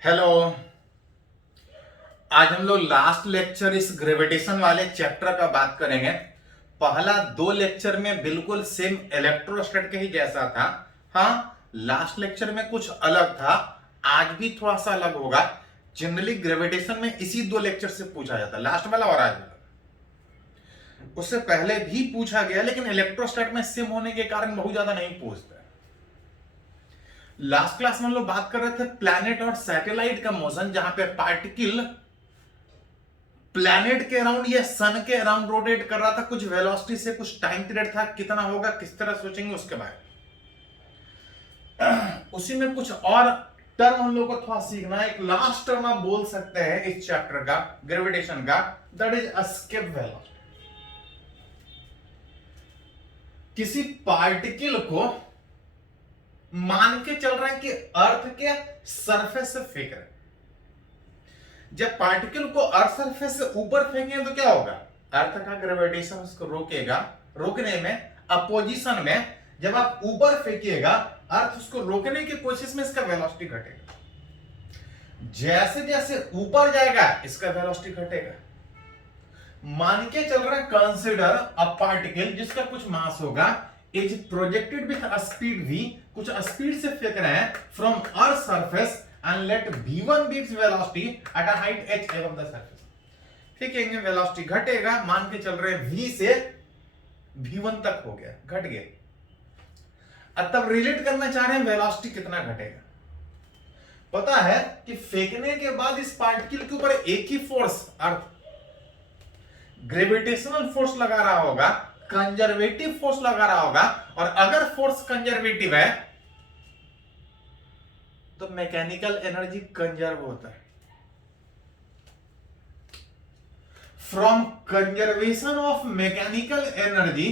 Hello. आज हम लोग लास्ट लेक्चर इस ग्रेविटेशन वाले चैप्टर का बात करेंगे। पहला दो लेक्चर में बिल्कुल सेम इलेक्ट्रोस्टैट के ही जैसा था। हाँ, लास्ट लेक्चर में कुछ अलग था, आज भी थोड़ा सा अलग होगा। जनरली ग्रेविटेशन में इसी दो लेक्चर से पूछा जाता है, लास्ट वाला और आज वाला। उससे पहले भी पूछा गया, लेकिन इलेक्ट्रोस्टैट में सेम होने के कारण बहुत ज्यादा नहीं पूछते। लास्ट क्लास में हम लोग बात कर रहे थे प्लैनेट और सैटेलाइट का मोशन, जहां पे पार्टिकल प्लैनेट के अराउंड या सन के अराउंड रोटेट कर रहा था, कुछ वेलोसिटी से, कुछ टाइम पीरियड था, कितना होगा, किस तरह सोचेंगे उसके बारे में। उसी में कुछ और टर्म हम लोग को थोड़ा सीखना है। एक लास्ट टर्म आप बोल सकते हैं इस चैप्टर का, ग्रेविटेशन का, दैट इज एस्केप वेलोसिटी। किसी पार्टिकल को मान के चल रहे हैं कि अर्थ के सरफेस से फेंक रहे हैं। जब पार्टिकल को अर्थ सरफेस से ऊपर फेंकेंगे तो क्या होगा? अर्थ का ग्रेविटेशन उसको रोकेगा। रोकने में, अपोजिशन में, जब आप ऊपर फेंकिएगा, अर्थ उसको रोकने की कोशिश में इसका वेलोसिटी घटेगा। जैसे जैसे ऊपर जाएगा इसका वेलोसिटी घटेगा। मान के चल रहा है, कंसीडर अ पार्टिकल जिसका कुछ मास होगा, is projected with speed v, कुछ स्पीड से फेंक रहे हैं from earth surface and let v1 be its velocity at a height h above the surface। फेंकेंगे, वेलोसिटी घटेगा, मान के चल रहे हैं v से v1 तक हो गया, घट गया। अब तब रिलेट करना चाह रहे हैं वेलोसिटी कितना घटेगा। पता है कि फेंकने के बाद इस पार्टिकल के ऊपर एक ही फोर्स, अर्थ ग्रेविटेशनल फोर्स लगा रहा होगा, कंजर्वेटिव फोर्स लगा रहा होगा। और अगर फोर्स कंजर्वेटिव है तो मैकेनिकल एनर्जी कंजर्व होता है। From conservation of mechanical energy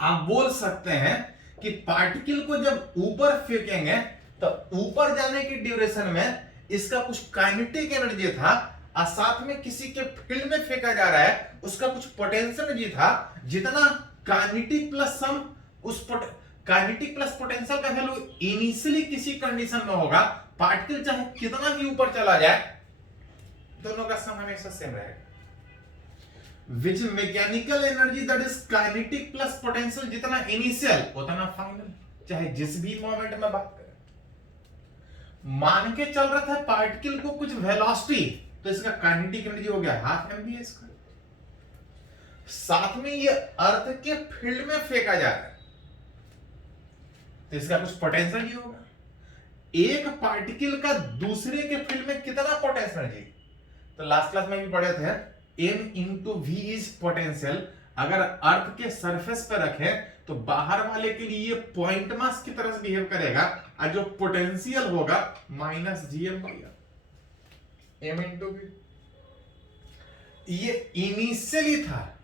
आप बोल सकते हैं कि पार्टिकल को जब ऊपर फेंकेंगे तो ऊपर जाने की ड्यूरेशन में इसका कुछ काइनेटिक एनर्जी था, और साथ में किसी के फील्ड में फेंका जा रहा है उसका कुछ पोटेंशियल एनर्जी था। जितना काइनेटिक प्लस सम, उस काइनेटिक प्लस पोटेंशियल का वैल्यू इनिशियली किसी कंडीशन में होगा, पार्टिकल चाहे कितना भी ऊपर चला जाए, दोनों का सम हमेशा सेम रहेगा। Which mechanical energy that is kinetic plus potential, जितना इनिशियल उतना फाइनल, चाहे जिस भी मोमेंट में बात करें। मान के चल रहा था पार्टिकल को कुछ वेलोसिटी, तो इसका काइनेटिक एनर्जी हो गया हाफ mv स्क्वायर। साथ में ये अर्थ के फील्ड में फेंका जा रहा है तो इसका कुछ पोटेंशियल ही होगा। एक पार्टिकल का दूसरे के फील्ड में कितना पोटेंशियल एनर्जी, तो लास्ट क्लास में भी पढ़े थे, m into v is potential. अगर अर्थ के सरफेस पर रखें तो बाहर वाले के लिए पॉइंट मास की तरह से बिहेव करेगा, और जो पोटेंशियल होगा minus G M by m into v. ये इनिशियली था,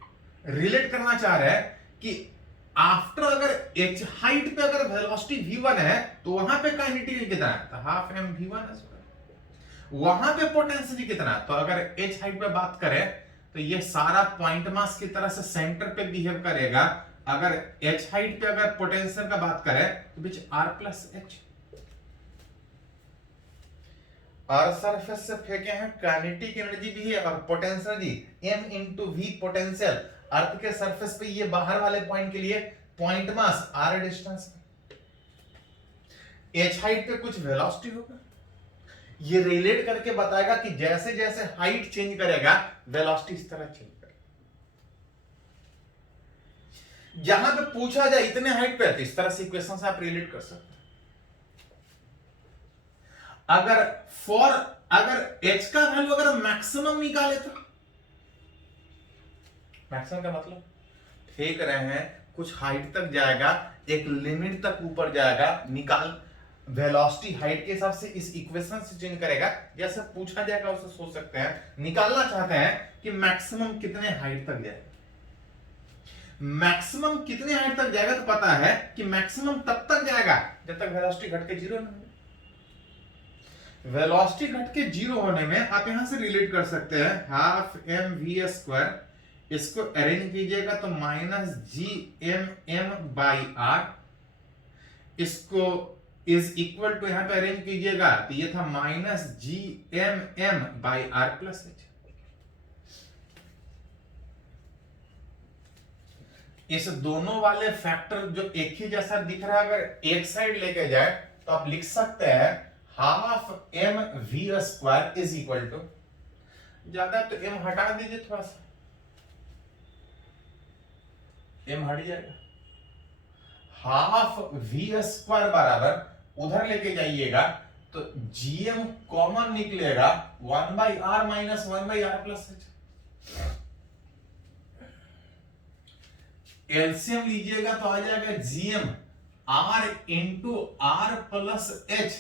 रिलेट करना चाह रहे हैं कि आफ्टर अगर h हाइट पे अगर वेलोसिटी v1 है तो वहां पे काइनेटिक कितना है, तो हाफ m v1 स्क्वायर। वहां पे पोटेंशियल कितना है, तो अगर h हाइट पे बात करें तो ये सारा पॉइंट मास की तरह से सेंटर पे बिहेव करेगा। अगर h हाइट पे अगर पोटेंशियल का बात करें तो बीच r plus h। Earth surface से फेंके हैं, काइनेटिक एनर्जी भी है और potential energy m into V potential. Earth के सरफेस पे ये बाहर वाले पॉइंट के लिए point mass r distance, h height पे कुछ वेलोसिटी होगा। ये रिलेट करके बताएगा कि जैसे जैसे हाइट चेंज करेगा वेलोसिटी इस तरह चेंज करेगा। जहां पे पूछा जाए इतने हाइट पे, तो इस तरह से इक्वेशन से आप रिलेट कर सकते हैं। अगर h का वैल्यू अगर मैक्सिमम निकाले तो, मैक्सिमम का मतलब फेंक रहे हैं, कुछ हाइट तक जाएगा, एक लिमिट तक ऊपर जाएगा, निकाल वेलोसिटी हाइट के हिसाब से इस इक्वेशन से चेंज करेगा। जैसे पूछा जाएगा उसे सोच सकते हैं, निकालना चाहते हैं कि मैक्सिमम कितने हाइट तक जाएगा। मैक्सिमम कितने हाइट तक जाएगा, तो पता है कि मैक्सिमम तब तक जाएगा जब तक वेलोसिटी घट के जीरो नहीं। वेलोसिटी घट के जीरो होने में आप यहां से रिलेट कर सकते हैं, हाफ एम वी स्क्वायर, इसको अरेंज कीजिएगा तो minus G M m by r, इसको इज इक्वल टू, यहां पे अरेंज कीजिएगा तो ये था minus G M m by are plus h. इस दोनों वाले फैक्टर जो एक ही जैसा दिख रहा है, अगर एक साइड लेके जाए तो आप लिख सकते हैं half m v square is equal to, ज्यादा तो एम हटा दीजिए, थोड़ा सा एम हट जाएगा, हाफ वी स्क्वायर बराबर उधर लेके जाइएगा तो जीएम कॉमन निकलेगा 1/r minus 1/r plus H. LCM लीजिएगा तो आ जाएगा G M r into r plus h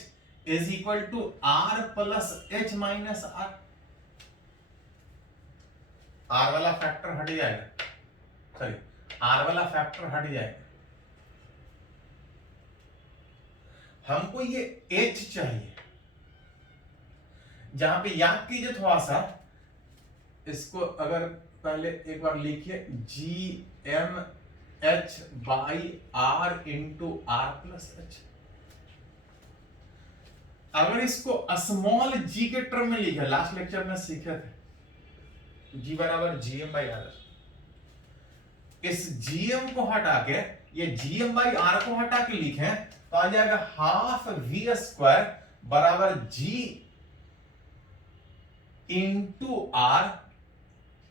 is equal to r plus h minus r. R वाला फैक्टर हट जाएगा, सॉरी आर वाला फैक्टर हट जाएगा। हमको ये एच चाहिए, जहां पे याद कीजिए थोड़ा सा, इसको अगर पहले एक बार लिखिए G M h by r into r plus h. अगर इसको स्मॉल जी के टर्म में लिखे, लास्ट लेक्चर में सीखे थे, जी बराबर जीएम बाई आर, इस जीएम को हटा के ये जीएम बाई आर को हटा के लिखें तो आ जाएगा हाफ वी स्क्वायर बराबर G into R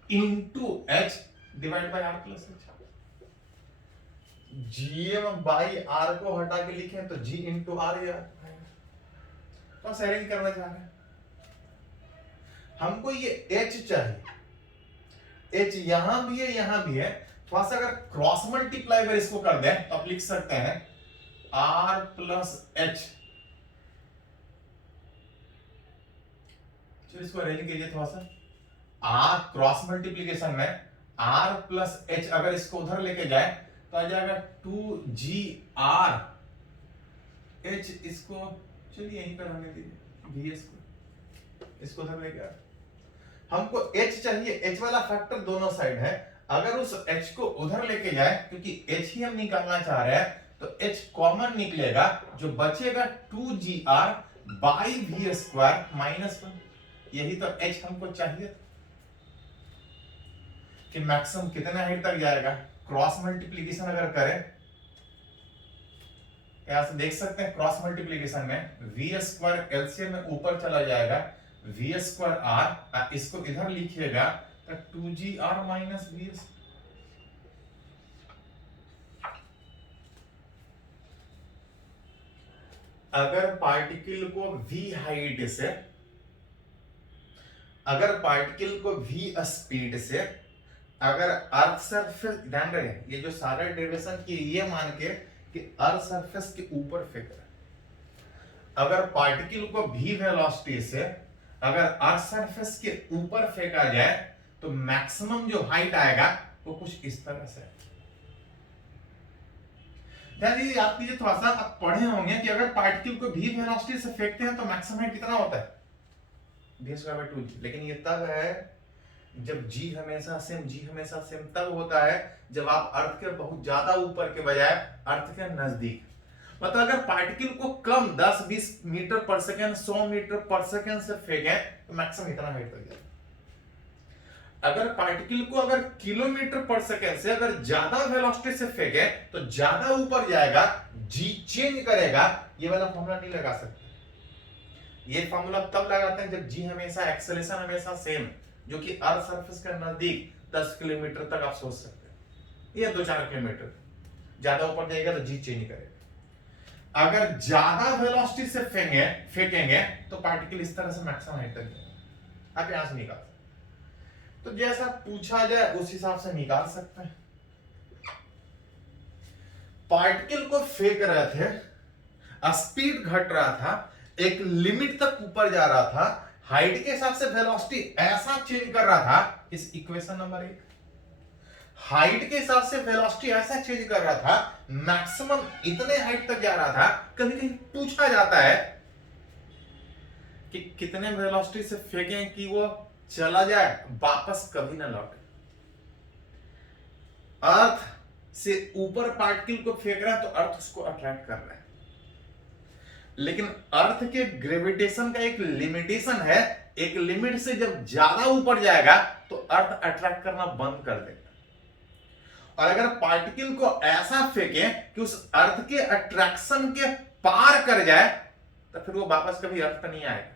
into H divide by are plus H. GM by R को हटा के लिखें तो जी इंटू आर या तो अरेंज करना चाह रहे हैं। हमको ये एच चाहिए, एच यहां भी है यहां भी है, थोड़ा सा अगर क्रॉस मल्टीप्लाई अगर इसको कर दें तो आप लिख सकते हैं आर प्लस एच। चलिए इसको अरेंज कीजिए थोड़ा सा, आर क्रॉस मल्टीप्लीकेशन में आर प्लस एच अगर इसको उधर लेके जाए तो आ जाएगा 2gr एच, इसको चलिए यहीं पर रहने दीजिए, vs को इसको उधर लेके आ, हमको h चाहिए, h वाला फैक्टर दोनों साइड है, अगर उस h को उधर लेके जाए क्योंकि h ही हम निकालना चाह रहे हैं तो h कॉमन निकलेगा, जो बचेगा 2gr by we square minus 1। यही तो h हमको चाहिए कि मैक्सिमम कितने हाइट तक जाएगा। क्रॉस मल्टीप्लीकेशन अगर करें, यहां से देख सकते हैं क्रॉस मल्टीप्लीकेशन में वी स्क्वायर एलसीएम में ऊपर चला जाएगा, वी स्क्वायर आर, इसको इधर लिखिएगा तो 2gr माइनस वी। अगर पार्टिकल को v हाइट से, अगर पार्टिकल को v स्पीड से, अगर अर्थ सरफेस, ध्यान रहे ये जो सारा डेरिवेशन की ये मान के कि अर्थ सरफेस के ऊपर फेंक रहा है, अगर पार्टिकल को v वेलोसिटी से अगर अर्थ सरफेस के ऊपर फेंका जाए तो मैक्सिमम जो हाइट आएगा वो कुछ इस तरह से। ध्यान दीजिए, याद कीजिए थोड़ा सा, आप पढ़े होंगे कि अगर पार्टिकल को v वेलोसिटी से फेंकते हैं तो मैक्सिमम हाइट कितना होता है, v स्क्वायर बाय 2g। लेकिन ये तब है जब g हमेशा सेम तब होता है जब आप अर्थ के बहुत ज्यादा ऊपर के बजाय अर्थ के नजदीक, मतलब अगर पार्टिकल को कम 10-20 मीटर पर सेकेंड 100 मीटर पर सेकेंड से फेंकें तो मैक्सिमम इतना हाइट तक जाएगा। अगर पार्टिकल को अगर किलोमीटर पर सेकेंड से अगर ज्यादा वेलोसिटी से फेंके तो ज्यादा ऊपर जाएगा, जी चेंज करेगा। ये वाला फॉर्मूला नहीं लगा सकते, ये फॉर्मूला तब लगाते हैं जब जी हमेशा एक्सेलरेशन हमेशा सेम, जो कि अर्थ सरफेस के नजदीक 10 किलोमीटर तक आप सोच सकते हैं, या 2-4 किलोमीटर, ज्यादा ऊपर जाएगा तो जी चेंज करेगा। अगर ज्यादा वेलोसिटी से फेंकेंगे तो पार्टिकल इस तरह से मैक्सिमम हाइट तक जाएगा, आप यहां से निकाल सकते, तो जैसा पूछा जाए उस हिसाब से निकाल सकते हैं। पार्टिकल को फेंक रहे थे, स्पीड घट रहा था, एक लिमिट तक ऊपर जा रहा था, हाइट के हिसाब से वेलोसिटी ऐसा चेंज कर रहा था, इस इक्वेशन नंबर 1 हाइट के हिसाब से वेलोसिटी ऐसा चेंज कर रहा था, मैक्सिमम इतने हाइट तक जा रहा था। कभी कभी पूछा जाता है कि कितने वेलोसिटी से फेंकें कि वो चला जाए, वापस कभी ना लौटे। अर्थ से ऊपर पार्टिकल को फेंक रहा है तो अर्थ उसको अट्रैक्ट कर रहा है, लेकिन अर्थ के ग्रेविटेशन का एक लिमिटेशन है, एक लिमिट से जब ज्यादा ऊपर जाएगा तो अर्थ अट्रैक्ट करना बंद कर देगा। और अगर पार्टिकल को ऐसा फेंके कि उस अर्थ के अट्रैक्शन के पार कर जाए तो फिर वो वापस कभी अर्थ पर नहीं आएगा।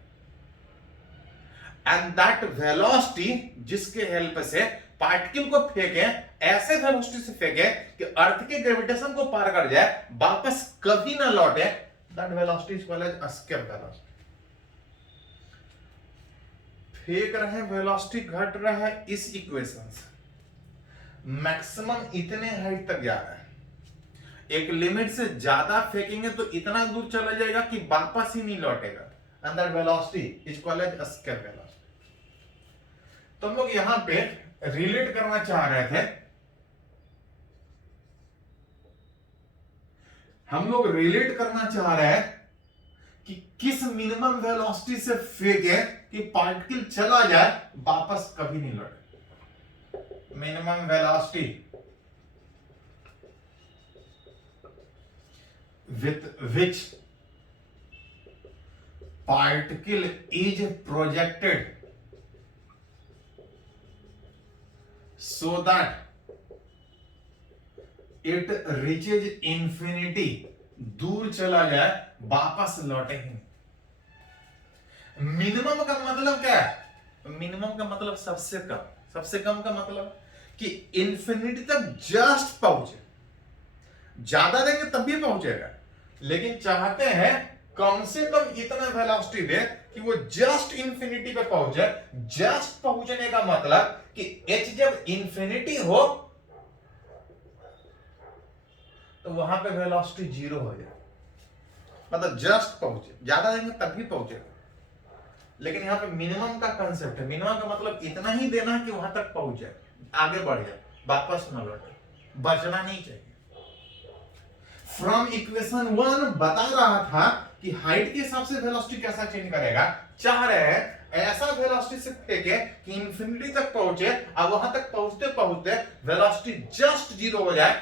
एंड दैट वेलोसिटी जिसके हेल्प से पार्टिकल को फेंके, ऐसे वेलोसिटी से फेंके कि अर्थ के ग्रेविटेशन को पार कर जाए, वापस कभी ना लौटे, that velocity is called as escape velocity. फेंक रहे हैं, वेलोसिटी घट रहा है इस इक्वेशन से, मैक्सिमम इतने हाइट तक जा रहा है, एक लिमिट से ज्यादा फेंकेंगे तो इतना दूर चला जाएगा कि वापस ही नहीं लौटेगा, and that velocity is called as escape velocity. तो हम लोग यहां पे रिलेट करना चाह रहे थे, हम लोग रिलेट करना चाह रहे हैं कि किस मिनिमम वेलोसिटी से फेंके कि पार्टिकल चला जाए, वापस कभी नहीं लौटे। Minimum velocity with which particle is projected so that it reaches infinity, दूर चला जाए, वापस लौटे ही। मिनिमम का मतलब क्या है? मिनिमम का मतलब सबसे कम, सबसे कम का मतलब कि इंफिनिटी तक जस्ट पहुंचे। ज्यादा देंगे तब भी पहुंचेगा, लेकिन चाहते हैं कम से कम इतना वेलोसिटी दे कि वो जस्ट इंफिनिटी पे पहुंचे। जस्ट पहुंचने का मतलब कि h जब इंफिनिटी हो तो वहां पे वेलोसिटी जीरो हो जाए, मतलब जस्ट पहुंचे। ज्यादा देंगे तब भी पहुंचेगा, लेकिन यहां पे मिनिमम का कंसेप्ट है। मिनिमम का मतलब इतना ही देना कि वहां तक पहुंच जाए, आगे बढ़ जाए, वापस न लौटे, बचना नहीं चाहिए। फ्रॉम इक्वेशन 1 बता रहा था कि हाइट के हिसाब से वेलोसिटी कैसा चेंज करेगा। चाह रहे हैं ऐसा वेलोसिटी से फेंके कि इंफिनिटी तक पहुंचे, और वहां तक पहुंचते पहुंचते वेलोसिटी जस्ट जीरो हो जाए,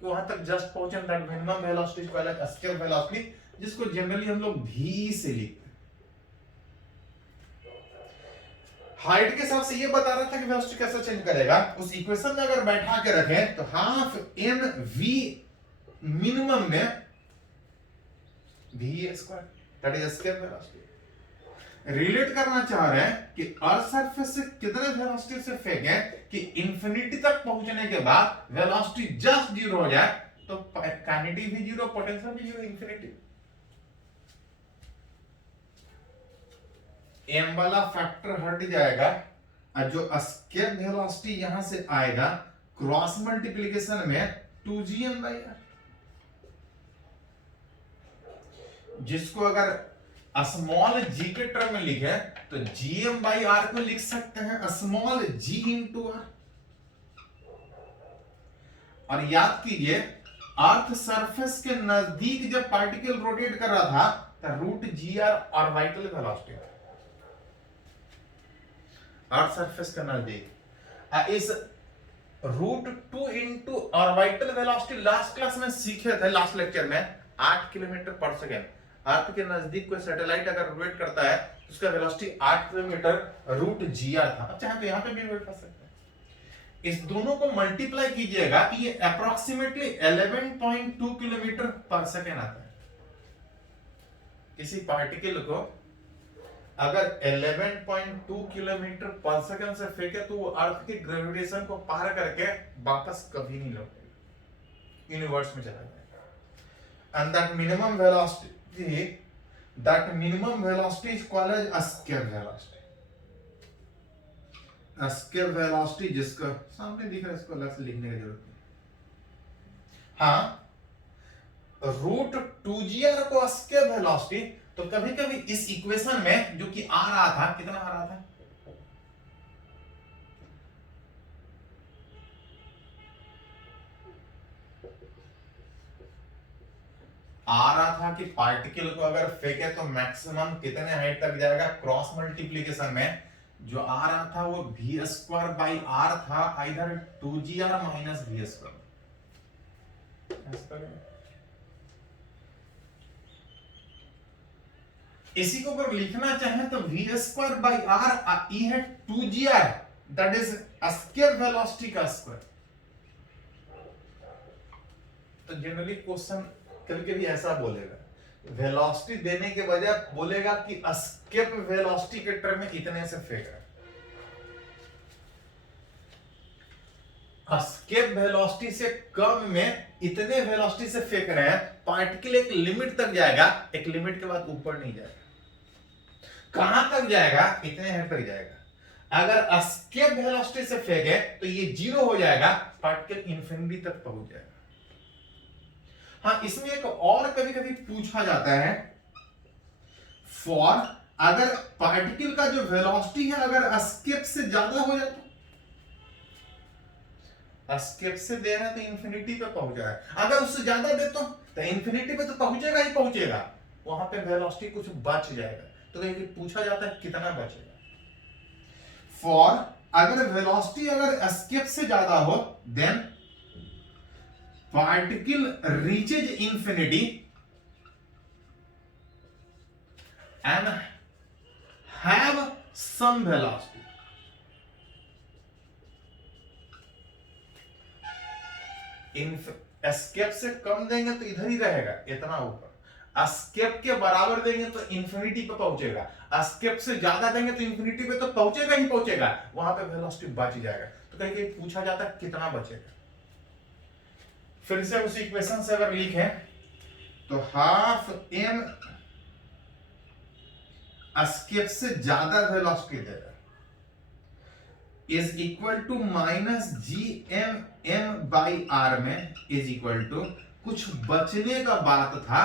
कि वहां तक जस्ट पहुंचे, that minimum velocity is called as escape velocity, जिसको जनरली हम लोग v से लिखते हैं। हाइट के हिसाब से ये बता रहा था कि वेलोसिटी कैसा चेंज करेगा। उस इक्वेशन में अगर बैठा के रखें तो हाफ m v मिनिमम में v square, that is escape velocity. Relate करना चाह रहे हैं कि अर्थ सरफेस से कितने वेलोसिटी से फेंके कि इंफिनिटी तक पहुंचने के बाद वेलोसिटी जस्ट जीरो हो जाए, तो काइनेटिक भी जीरो, पोटेंशियल भी जीरो, इंफिनिटी। m वाला फैक्टर हट जाएगा, और जो एस्केप वेलोसिटी यहां से आएगा क्रॉस मल्टीप्लिकेशन में 2gm/r, जिसको अगर स्मॉल g के टर्म में लिखे तो gm/r को लिख सकते हैं स्मॉल g इंटू r। और याद कीजिए अर्थ सरफेस के नजदीक जब पार्टिकल रोटेट कर रहा था तो root gr orbital velocity, earth surface के नजदीक। इस root 2 into orbital velocity last class में सीखे थे, लास्ट लेक्चर में 8 किलोमीटर पर सेकेंड। अर्थ के नजदीक कोई सैटेलाइट अगर रोटेट करता है तो उसका वेलोसिटी 8 किलोमीटर रूट gr था। अब चाहे तो यहां पे भी रोटेट कर सकते हैं। इस दोनों को मल्टीप्लाई कीजिएगा तो ये अप्रोक्सीमेटली 11.2 किलोमीटर पर सेकेंड आता है। किसी पार्टिकल को अगर 11.2 किलोमीटर पर सेकेंड से फेंके तो वो अर्थ के ग्रेविटेशन को पार करके वापस कभी नहीं लौटेगा, यूनिवर्स में चला जाएगा। And that minimum velocity, that minimum velocity is called as escape velocity। escape velocity जिसका सामने दिख रहा है, इसको अलग से लिखने की जरूरत नहीं। हाँ, रूट 2gr को escape velocity, तो कभी कभी इस इक्वेशन में जो कि आ रहा था, कितना आ रहा था, आ रहा था कि पार्टिकल को अगर फेंके तो मैक्सिमम कितने हाइट तक जाएगा। क्रॉस मल्टीप्लिकेशन में जो आ रहा था वो v²/r था, इधर 2gr माइनस v²। इसी को अगर लिखना चाहें तो वी स्क्वायर बाई आर, ई है 2gr, that is escape velocity का स्क्वायर। तो जनरली क्वेश्चन कभी कभी ऐसा बोलेगा, वेलोसिटी देने के बजाय बोलेगा कि एस्केप वेलोसिटी के टर्म में इतने से फेंक रहा है। एस्केप वेलोसिटी से कम में इतने वेलोसिटी से फेंक रहे हैं, पार्टिकल एक लिमिट तक जाएगा, एक लिमिट के बाद ऊपर नहीं जाएगा। कहां तक जाएगा? इतने हेड तक जाएगा। अगर एस्केप वेलोसिटी से फेंके तो ये जीरो हो जाएगा, पार्टिकल इंफिनिटी तक पहुंच जाएगा। हाँ, इसमें एक और कभी कभी पूछा जाता है, फॉर अगर पार्टिकल का जो वेलोसिटी है अगर एस्केप से ज्यादा हो जाए, एस्केप से दे रहे हैं तो इंफिनिटी पे पहुंच जाएगा, अगर उससे ज्यादा दे तो इंफिनिटी पे तो पहुंचेगा ही पहुंचेगा, वहां पे वेलोसिटी कुछ बच जाएगा। तो कहीं पूछा जाता है कितना बचेगा। फॉर अगर वेलोसिटी अगर एस्केप से ज्यादा हो, then particle reaches infinity and have some velocity. Escape से कम देंगे तो इधर ही रहेगा, इतना ऊपर। एस्केप के बराबर देंगे तो इंफिनिटी पे पहुंचेगा, एस्केप से ज्यादा देंगे तो इंफिनिटी पे तो पहुंचेगा ही पहुंचेगा, वहां पे वेलोसिटी बच जाएगा। तो कहीं कहीं पूछा जाता है कितना बचेगा। फिर से उसी इक्वेशन से अगर लिखें तो हाफ एम एस्केप से ज्यादा वेलोसिटी देगा is equal to minus G M m by r में इज इक्वल टू कुछ बचने का बात था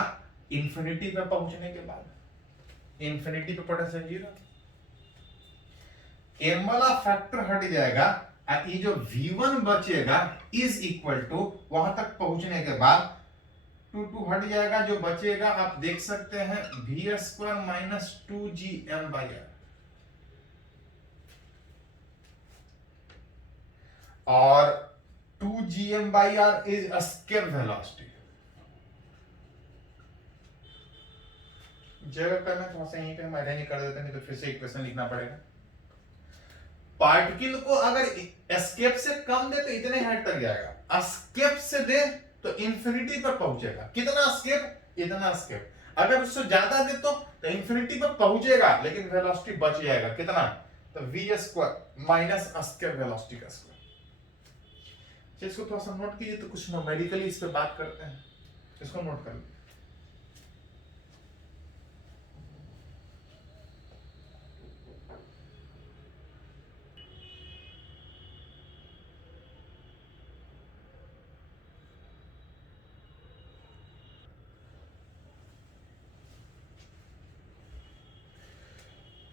इंफिनिटी पे पहुंचने के बाद, इंफिनिटी पे पड़े से जीरो, एम वाला फैक्टर हट जाएगा, ये जो v1 बचेगा इज इक्वल टू वहां तक पहुंचने के बाद 2 हट जाएगा, जो बचेगा आप देख सकते हैं v square minus 2gm by r, और 2gm by r is escape velocity. जगह करना थोड़ा सा यहीं पे हम आइडेंटिफाई कर देते हैं, नहीं तो फिर से इक्वेशन लिखना पड़ेगा। पार्टिकल को अगर एस्केप से कम दे तो इतने हाइट तक जाएगा, एस्केप से दे तो इंफिनिटी पर पहुंचेगा। कितना एस्केप? इतना एस्केप। अगर उससे ज्यादा दे तो इंफिनिटी पर पहुंचेगा लेकिन वेलोसिटी बच जाएगा, कितना? तो v square minus escape velocity का स्क्वायर। इसको थोड़ा सा नोट कीजिए, तो कुछ न्यूमेरिकली इस पे बात करते हैं, इसको नोट कर लीजिए।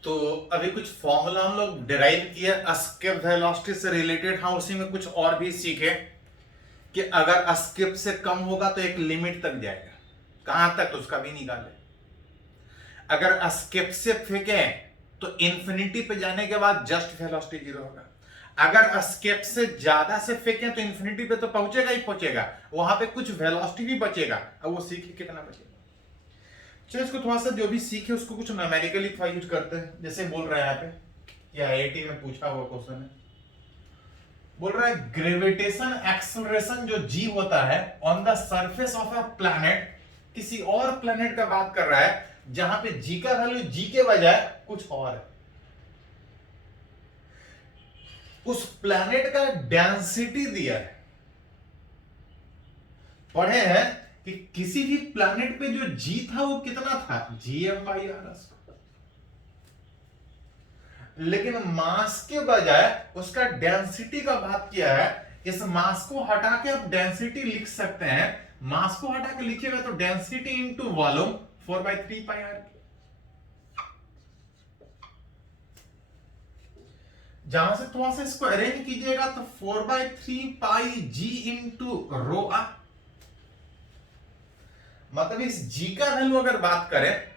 तो अभी कुछ फॉर्मूला हम लोग डिराइव किया एस्केप वेलोसिटी से रिलेटेड। हाँ, उसी में कुछ और भी सीखे कि अगर एस्केप से कम होगा तो एक लिमिट तक जाएगा, कहां तक उसका भी निकाले। अगर एस्केप से फेंके तो इंफिनिटी पे जाने के बाद जस्ट वेलोसिटी जीरो होगा। अगर एस्केप से ज्यादा से फेंके तो इंफिनिटी पे तो पहुंचेगा ही पहुंचेगा, वहां पे कुछ वेलोसिटी भी बचेगा। अब वो सीखे कितना बचेगा। चलिए इसको थोड़ा सा जो भी सीखे उसको कुछ न्यूमेरिकली थोड़ा यूज करते हैं। जैसे बोल रहा है यहाँ पे, या आईआईटी में पूछा हुआ क्वेश्चन है, बोल रहा है ग्रेविटेशन एक्सेलरेशन जो जी होता है on the surface of a planet, किसी और प्लैनेट का बात कर रहा है जहां पे जी का वैल्यू जी के बजाय कुछ और है। उस प्लैनेट का डेंसिटी दिया है, पढ़े हैं कि किसी भी प्लैनेट पे जो जी था वो कितना था, जीएम बाई आर, लेकिन मास के बजाय उसका डेंसिटी का बात किया है। इस मास को हटा के आप डेंसिटी लिख सकते हैं। मास को हटा के लिखिएगा तो density into volume 4/3 pi r. जहां से थोड़ा सा इसको अरेंज कीजिएगा तो 4/3 पाई जी इंटू रो आर। मतलब इस जी का वैल्यू अगर बात करें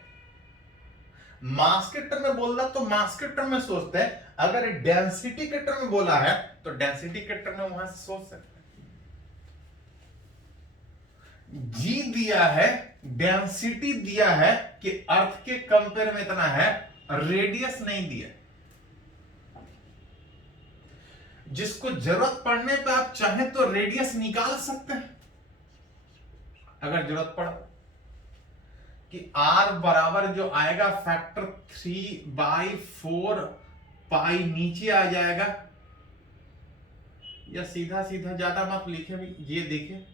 मास के टर्म में बोल रहा तो मास के टर्म में सोचते हैं, अगर डेंसिटी के टर्म में बोला है तो डेंसिटी के टर्म में वहां से सोच सकते हैं। जी दिया है डेंसिटी दिया है कि अर्थ के कंपेयर में इतना है, रेडियस नहीं दिया। जिसको जरूरत पड़ने पे आप चाहें तो रेडियस निकाल सकते हैं अगर जरूरत पड़ा, कि r बराबर जो आएगा फैक्टर 3/4 पाई नीचे आ जाएगा, या सीधा सीधा ज्यादा मत लिखे भी, ये देखिए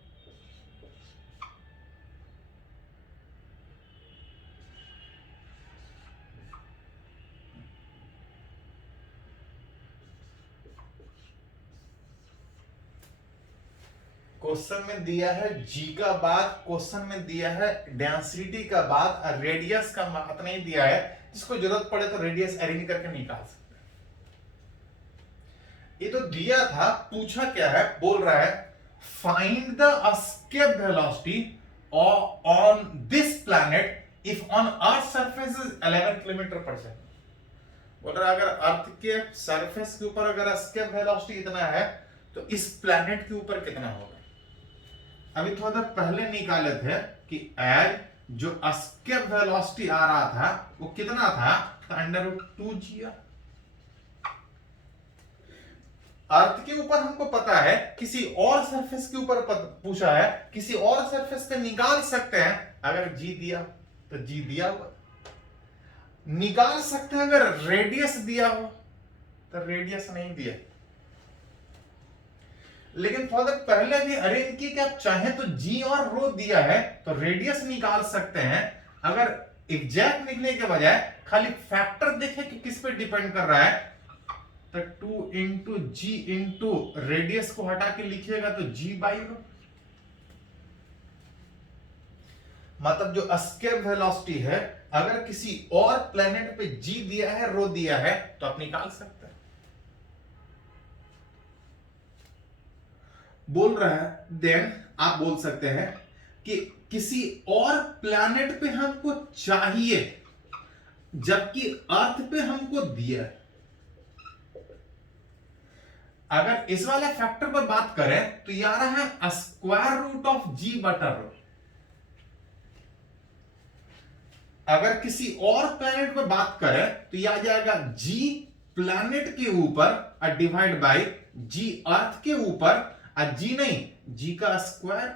क्वेश्चन में दिया है g का बाद, क्वेश्चन में दिया है डेंसिटी का बाद, रेडियस का माप नहीं दिया है। जिसको जरूरत पड़े तो रेडियस अरेंज करके निकाल सकते हैं। ये तो दिया था, पूछा क्या है, बोल रहा है find the escape velocity on this planet if on earth surface is 11 kilometre पर सेकंड। बोल रहा है अगर अर्थ के सरफेस के ऊपर अगर एस्केप वेलोसिटी इतना है तो इस प्लैनेट के ऊपर कितना होगा। अभी थोड़ा देर पहले निकाले थे कि एज जो एस्केप वेलोसिटी आ रहा था वो कितना था, तो √2g। अर्थ के ऊपर हमको पता है, किसी और सरफेस के ऊपर पूछा है, किसी और सरफेस पे निकाल सकते हैं। अगर g दिया तो g दिया हुआ निकाल सकते हैं, अगर रेडियस दिया हो तो रेडियस नहीं दिया। लेकिन थोड़ा देर पहले भी अरेंज किए कि आप चाहें तो g और रो दिया है तो रेडियस निकाल सकते हैं। अगर एग्जैक्ट लिखने के बजाय खाली फैक्टर देखें कि किस पे डिपेंड कर रहा है, तो 2 इंटू जी इंटू रेडियस को हटा के लिखिएगा तो g/रो। मतलब जो एस्केप वेलोसिटी है, अगर किसी और प्लेनेट पे g दिया है, रो दिया है, तो आप निकाल सकते हैं। बोल रहा है देन आप बोल सकते हैं कि किसी और प्लैनेट पे हमको चाहिए जबकि अर्थ पे हमको दिया है। अगर इस वाले फैक्टर पर बात करें तो ये आ रहा है स्क्वायर रूट ऑफ g/रो। अगर किसी और प्लैनेट पर बात करें तो यह आ जाएगा g प्लैनेट के ऊपर डिवाइड बाय g अर्थ के ऊपर, g नहीं, g का स्क्वायर।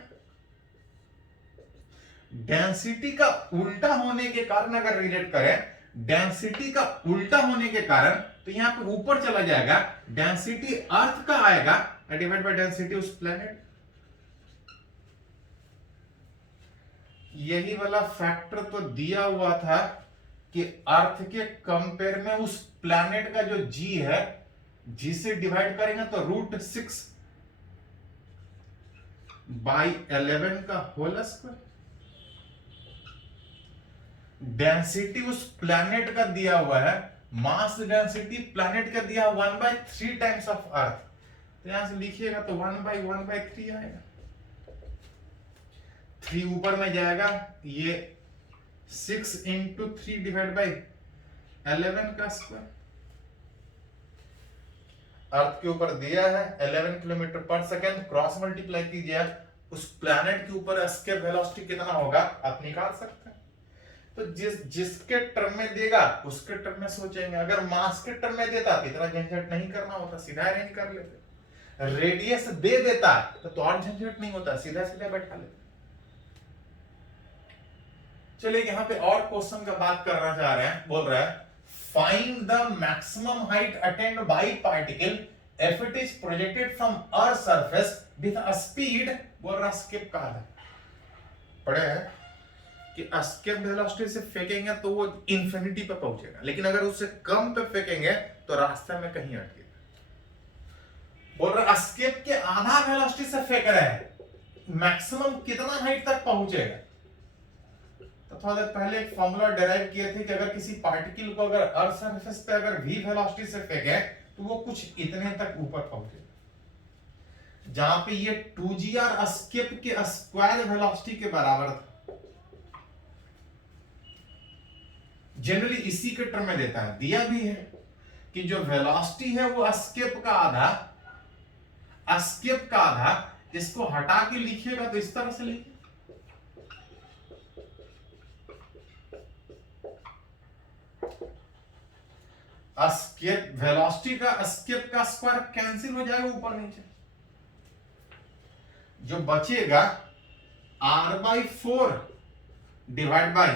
डेंसिटी का उल्टा होने के कारण अगर रिलेट करें, डेंसिटी का उल्टा होने के कारण तो यहां पे ऊपर चला जाएगा, डेंसिटी अर्थ का आएगा डिवाइड बाय डेंसिटी उस प्लेनेट। यही वाला फैक्टर तो दिया हुआ था कि अर्थ के कंपेयर में उस प्लेनेट का जो g है, g से डिवाइड करेंगे तो √6/11 का होल स्क्वायर। डेंसिटी उस प्लैनेट का दिया हुआ है, मास डेंसिटी प्लैनेट का दिया 1/3 टाइम्स ऑफ अर्थ, तो यहां से लिखिएगा तो 1/1/3 आएगा। 3 ऊपर में जाएगा, ये 6 इंटू 3 डिवाइड बाई 11 का स्क्वायर। अर्थ के ऊपर दिया है 11 किलोमीटर पर सेकेंड, क्रॉस मल्टीप्लाई कीजिए, उस प्लैनेट के ऊपर एस्केप वेलोसिटी कितना होगा आप निकाल सकते हैं। तो जिसके टर्म में देगा उसके टर्म में सोचेंगे। अगर मास के टर्म में देता तो इतना झंझट नहीं करना होता, सीधा अरेंज कर लेते। रेडियस दे देता तो और झंझट नहीं होता, सीधा सीधा बैठा लेते। चलिए यहाँ पे और क्वेश्चन का बात करना चाह रहे हैं। बोल रहा है find the maximum height attained by particle if it is projected from earth surface with a speed. बोल रहा स्केप का है, पढ़े हैं कि एस्केप वेलोसिटी से फेंकेंगे तो वो इंफिनिटी पे पहुंचेगा, लेकिन अगर उससे कम पे फेंकेंगे तो रास्ते में कहीं अटकेगा। बोल रहा एस्केप के आधा वेलोसिटी से फेंक रहे हैं, मैक्सिमम कितना हाइट तक पहुंचेगा। तो थोड़ा देर पहले एक फॉर्मूला डिराइव किए थे कि अगर किसी पार्टिकल को अगर अर्थ सरफेस पे अगर v वेलोसिटी से फेंके तो वो कुछ इतने तक ऊपर पहुंचेगा, जहां पे ये 2gr एस्केप के स्क्वायर वेलोसिटी के बराबर था। जनरली इसी के टर्म में देता है, दिया भी है कि जो वेलोसिटी है वो एस्केप का आधा, एस्केप का आधा। इसको हटा के लिखिएगा तो इस तरह से लिखिए एस्केप वेलोसिटी का एस्केप का स्क्वायर कैंसिल हो जाएगा ऊपर नीचे, जो बचेगा r/4 divide by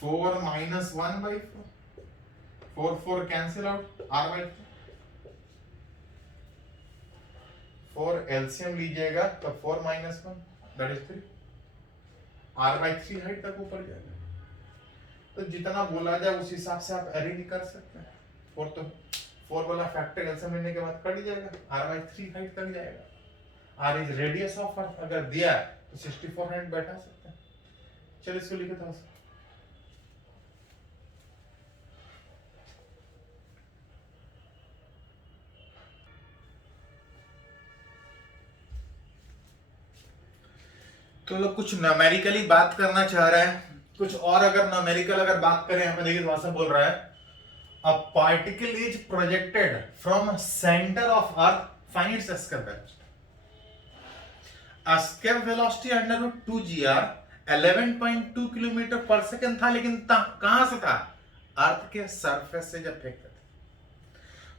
4 minus 1/4, 4 cancel out, r/4 4 LCM लीजिएगा तो 4 minus 1 that is 3, r/3 height तक ऊपर जाएगा। तो जितना बोला जाए उस हिसाब से आप अरेंज कर सकते हैं। 4 तो 4 वाला फैक्टर एलसीएम लेने के बाद कट जाएगा, r/3 हाइट तक जाएगा। r is radius of earth, अगर दिया तो 64 हाइट बैठा सकते हैं। चलिए इसको लिखे था। तो लोग कुछ न्यूमेरिकली बात करना चाह रहे हैं, कुछ और अगर न्यूमेरिकल अगर बात करें, हमें देखिए भाषा बोल रहा है a particle is projected from centre of earth, find its escape velocity. Escape velocity √2gr 11.2 kilometre पर सेकंड था, लेकिन कहां से था? अर्थ के सरफेस से जब फेंकते थे।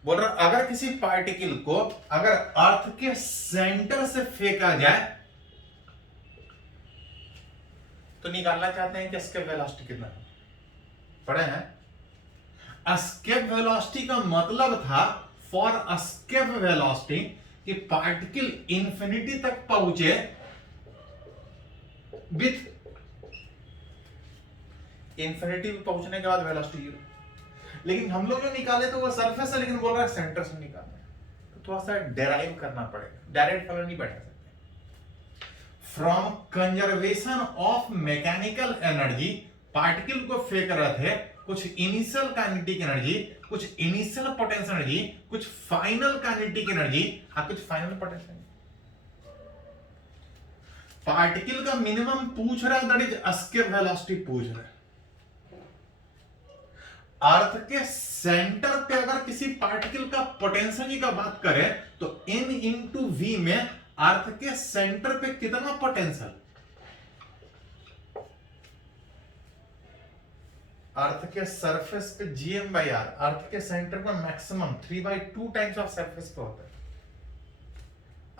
बोल रहा अगर किसी पार्टिकल को अगर अर्थ के सेंटर से फेंका जाए तो निकालना चाहते हैं कि एस्केप वेलोसिटी कितना है। पढ़े हैं? एस्केप वेलोसिटी का मतलब था फॉर एस्केप वेलोसिटी कि पार्टिकल इंफिनिटी तक पहुंचे विथ इंफिनिटी पे पहुंचने के बाद वेलोसिटी 0। लेकिन हम लोग जो निकाले तो वो सरफेस है, लेकिन बोल रहा है सेंटर से निकालना है, तो थोड़ा सा डेराइव करना पड़ेगा, डायरेक्ट फॉर्मूला नहीं बैठा सकते। From conservation of mechanical energy, particle को फेंक रहे थे, कुछ इनिशियल काइनेटिक एनर्जी, कुछ इनिशियल पोटेंशियल एनर्जी, कुछ फाइनल काइनेटिक एनर्जी और कुछ फाइनल पोटेंशियल एनर्जी। पार्टिकल का मिनिमम पूछ रहा है, दैट इज एस्केप वेलोसिटी पूछ रहा है। अर्थ के सेंटर पे अगर किसी पार्टिकल का पोटेंशियल का बात करें तो n इंटू वी में अर्थ के सेंटर पे कितना पोटेंशियल, अर्थ के सरफेस पे gm/r, अर्थ के सेंटर पे मैक्सिमम 3/2 टाइम्स ऑफ सरफेस पे होता है।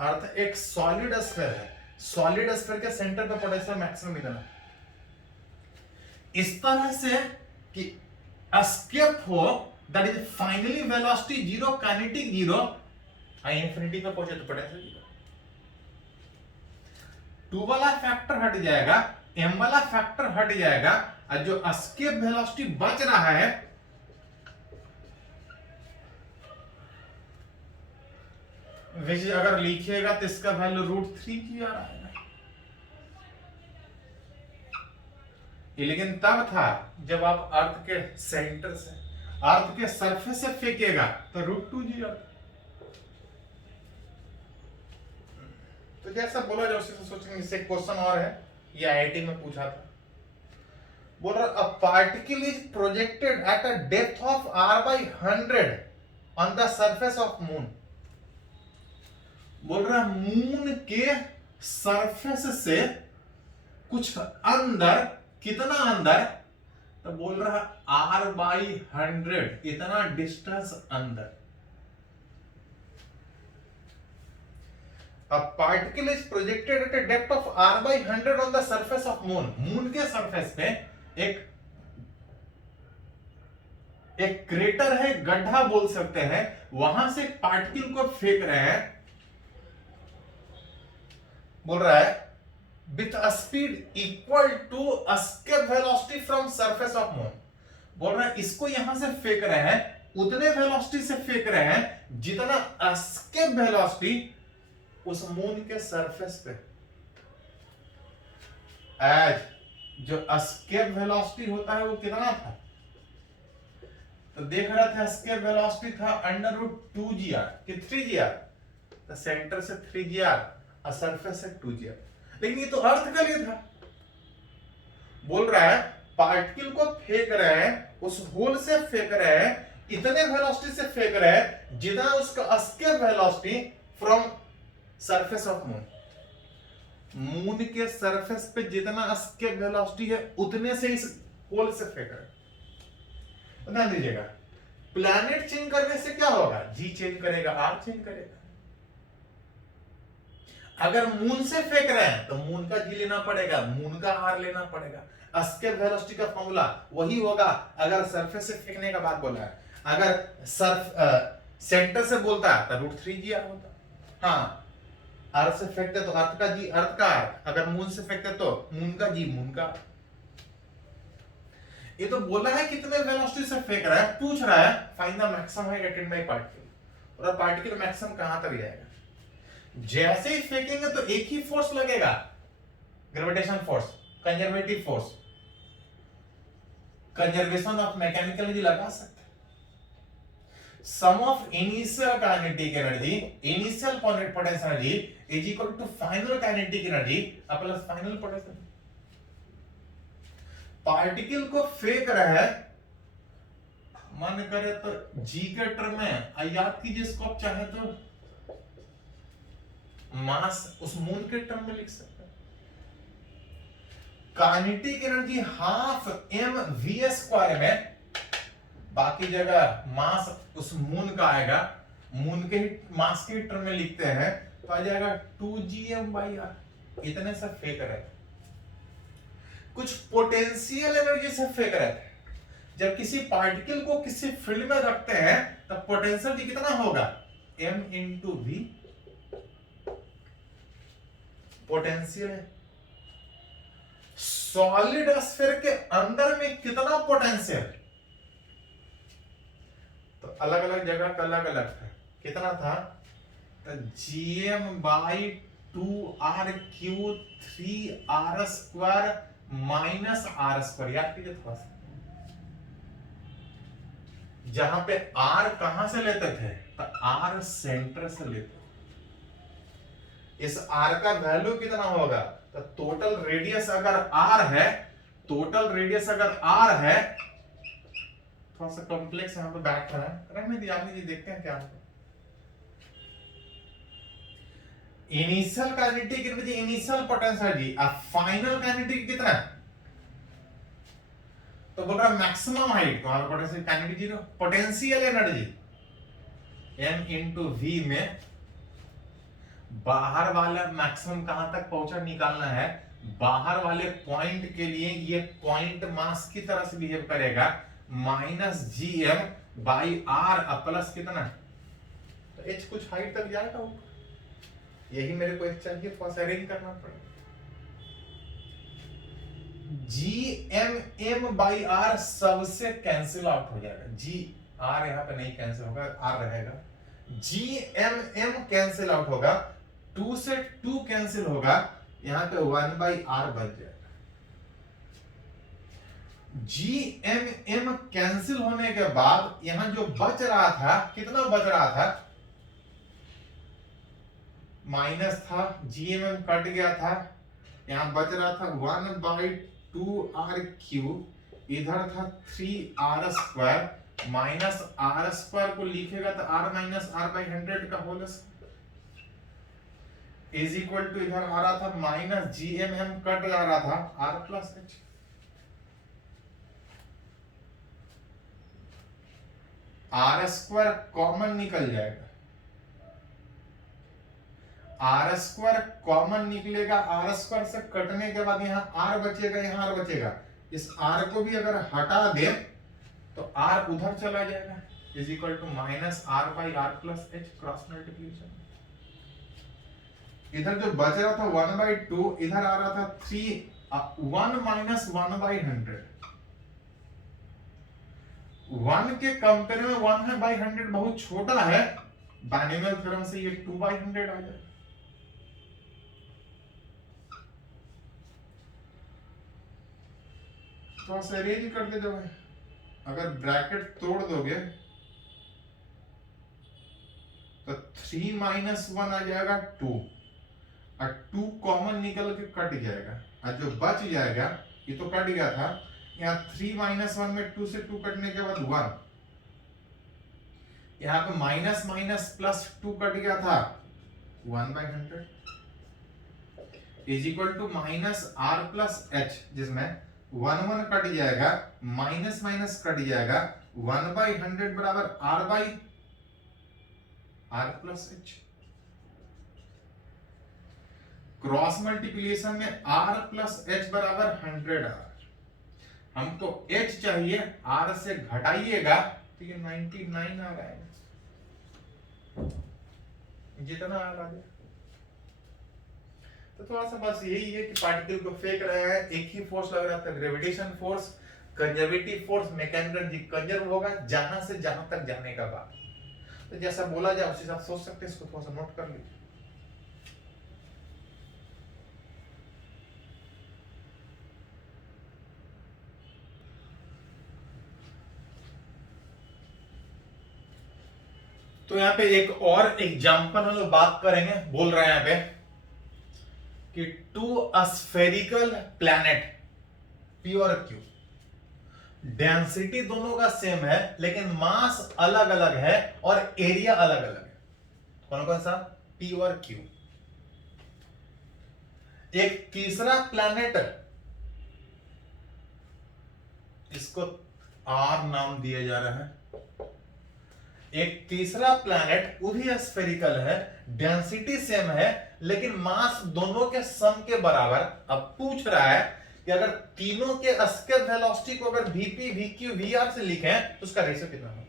अर्थ एक सॉलिड स्फीयर है, सॉलिड स्फीयर के सेंटर पे पोटेंशियल मैक्सिमम इतना। इस तरह से कि एस्केप हो, that is finally velocity 0, kinetic 0, infinity पे पहुंचे तो पोटेंशियल 0। 2 वाला फैक्टर हट जाएगा, m वाला फैक्टर हट जाएगा, और जो एस्केप वेलोसिटी बच रहा है वैसे अगर लिखिएगा तो इसका वैल्यू √3gr आएगा। लेकिन तब था जब आप अर्थ के सेंटर से, अर्थ के सरफेस से फेंकेगा तो √2gr। तो जैसा बोला जाए उसी से सोचेंगे। इससे क्वेश्चन और है, ये आईआईटी में पूछा था। बोल रहा a particle is projected at a depth of r/100 on the surface of moon. बोल रहा मून के सरफेस से कुछ अंदर, कितना अंदर? तो बोल रहा r/100, इतना डिस्टेंस अंदर। A particle is projected at a depth of r/100 on the surface of moon. Moon के सरफेस पे एक क्रेटर है, गड्ढा बोल सकते हैं, वहां से पार्टिकल को फेंक रहे हैं। बोल रहा है with a speed equal to escape velocity from surface of moon. बोल रहा है इसको यहां से फेंक रहे हैं, उतने वेलोसिटी से फेंक रहे हैं जितना एस्केप वेलोसिटी उस मून के सरफेस पे। एज जो एस्केप वेलोसिटी होता है वो कितना था? तो देख रहा था एस्केप वेलोसिटी था √2gr कि 3gr, तो सेंटर से 3gr और सरफेस से 2gr। लेकिन ये तो अर्थ के लिए था। बोल रहा है पार्टिकल को फेंक रहे हैं, उस होल से फेंक रहे हैं, इतने वेलोसिटी से फेंक रहे हैं जितना उसका escape velocity from surface of moon. Moon के सरफेस पे जितना एस्केप वेलोसिटी है उतने से इस होल से फेंक रहे हैं। ध्यान दीजिएगा, प्लैनेट चेंज करने से क्या होगा, जी चेंज करेगा, आर चेंज करेगा। अगर मून से फेंक रहे हैं तो मून का जी लेना पड़ेगा, मून का आर लेना पड़ेगा। एस्केप वेलोसिटी का फॉर्मूला वही होगा अगर सरफेस से फेंकने का बात बोला है। अगर सेंटर से बोलता है तो √3 g होता। हाँ, अर्थ से फेंकते तो अर्थ का जी अर्थ का आर, अगर मून से फेंकते तो मून का जी मून का। ये तो बोला है कितने वेलोसिटी से फेंक रहा है, पूछ रहा है find the maximum height attained by particle. और पार्टिकल मैक्सिमम कहां तक जाएगा। जैसे ही फेंकेंगे तो एक ही फोर्स लगेगा, gravitation force, conservative force, conservation of mechanical energy लगा सकते हैं। Sum of initial kinetic energy, initial potential energy is equal to final kinetic energy plus final potential. Particle को फेंक रहा है, मन करे तो जी के टर्म में याद कीजिए, इसको आप चाहे तो मास उस मून के टर्म में लिख सकते हैं। काइनेटिक एनर्जी हाफ mv² में, बाकी जगह मास उस मून का आएगा, मून के मास के टर्म में लिखते हैं तो आ जाएगा 2gm/r। इतने से फेंक रहे थे, कुछ पोटेंशियल एनर्जी से फेंक रहे थे। जब किसी पार्टिकल को किसी फील्ड में रखते हैं तब पोटेंशियल जी कितना होगा, m × v। पोटेंशियल है, सॉलिड स्फीयर के अंदर में कितना पोटेंशियल, तो अलग अलग जगह का अलग अलग था। कितना था, तो gm/2r³ 3r² माइनस r²। याद कीजिए थोड़ा सा, जहां पे r कहां से लेते थे, तो r सेंटर से लेते। इस r का वैल्यू कितना होगा, तो टोटल रेडियस अगर r है, टोटल रेडियस अगर r है, थोड़ा सा कॉम्प्लेक्स यहां पे बैठ रहा है, रहने दीजिए, आप जी देखते हैं क्या। Initial kinetic energy, initial potential energy, अब फाइनल काइनेटिक कितना है, तो बोल रहा मैक्सिमम हाइट, तो potential kinetic 0, potential energy m × v में बाहर वाला मैक्सिमम कहां तक पहुंचा निकालना है। बाहर वाले पॉइंट के लिए ये पॉइंट मास की तरह से बिहेव करेगा, -gm/r प्लस कितना, तो h कुछ हाइट तक जाएगा ऊपर। यही मेरे को एक चाहिए, थोड़ा सा अरेंज करना पड़ेगा। gmm/r सबसे कैंसिल आउट हो जाएगा, g r यहां पे नहीं कैंसिल होगा, r रहेगा। gmm कैंसिल आउट होगा, 2 से 2 कैंसिल होगा, यहां पे 1/r बच जाएगा। gmm कैंसिल होने के बाद यहां जो बच रहा था, कितना बच रहा था, माइनस था, gmm कट गया था, यहां बच रहा था 1/2r³, इधर था 3r² माइनस r² को लिखेगा तो r - r/100 का होल इज इक्वल टू, इधर आ रहा था -gmm कट जा रहा था, r + h। r² कॉमन निकल जाएगा, r² कॉमन निकलेगा, r² से कटने के बाद यहाँ r बचेगा, यहाँ r बचेगा। इस r को भी अगर हटा दे तो r उधर चला जाएगा, is equal to -r/r + h cross multiplication. इधर जो बच रहा था 1/2, इधर आ रहा था 3, 1 - 1/100। 1 के कंपेयर में 1/100 बहुत छोटा है, बाइनोमियल थ्योरम से ये 2/100 आ जाएगा। थोड़ा सा अरेंज कर दे, जब अगर ब्रैकेट तोड़ दोगे तो 3 - 1 आ जाएगा 2, और 2 कॉमन निकल के कट जाएगा, और जो बच जाएगा, ये तो कट गया था, यहाँ 3 - 1 में 2 से 2 कटने के बाद 1, यहाँ पे माइनस माइनस प्लस 2 कट गया था, 1/100 is equal to -r + h, जिसमें 1 1 कट जाएगा, माइनस माइनस कट जाएगा, 1/100 बराबर R+H। क्रॉस मल्टीप्लीकेशन में R+H बराबर 100R। हमको H चाहिए, R से घटाइएगा तो ये 99 आ रहा है, जितना आ रहा है। तो थोड़ा सा बस यही है कि पार्टिकल को फेंक रहे हैं, एक ही फोर्स लग रहा था, gravitation force, conservative force, mechanical energy conserve होगा जहां से जहां तक जाने का बात। तो जैसा बोला जाए उस हिसाब से सोच सकते हैं, इसको थोड़ा सा नोट कर लीजिए। तो यहाँ पे एक और एग्जांपल हम लोग बात करेंगे। बोल रहे हैं यहाँ पे कि two a spherical planet P और क्यू, डेंसिटी दोनों का सेम है लेकिन मास अलग अलग है और एरिया अलग अलग है। कौन कौन सा? पी और क्यू। एक तीसरा प्लैनेट, इसको आर नाम दिया जा रहा है। एक तीसरा प्लैनेट वो भी स्फेरिकल है, डेंसिटी सेम है लेकिन मास दोनों के सम के बराबर। अब पूछ रहा है कि अगर तीनों के एस्केप वेलोसिटी को अगर वीपी, वीक्यू, वीआर से लिखें तो उसका रेशियो कितना होगा?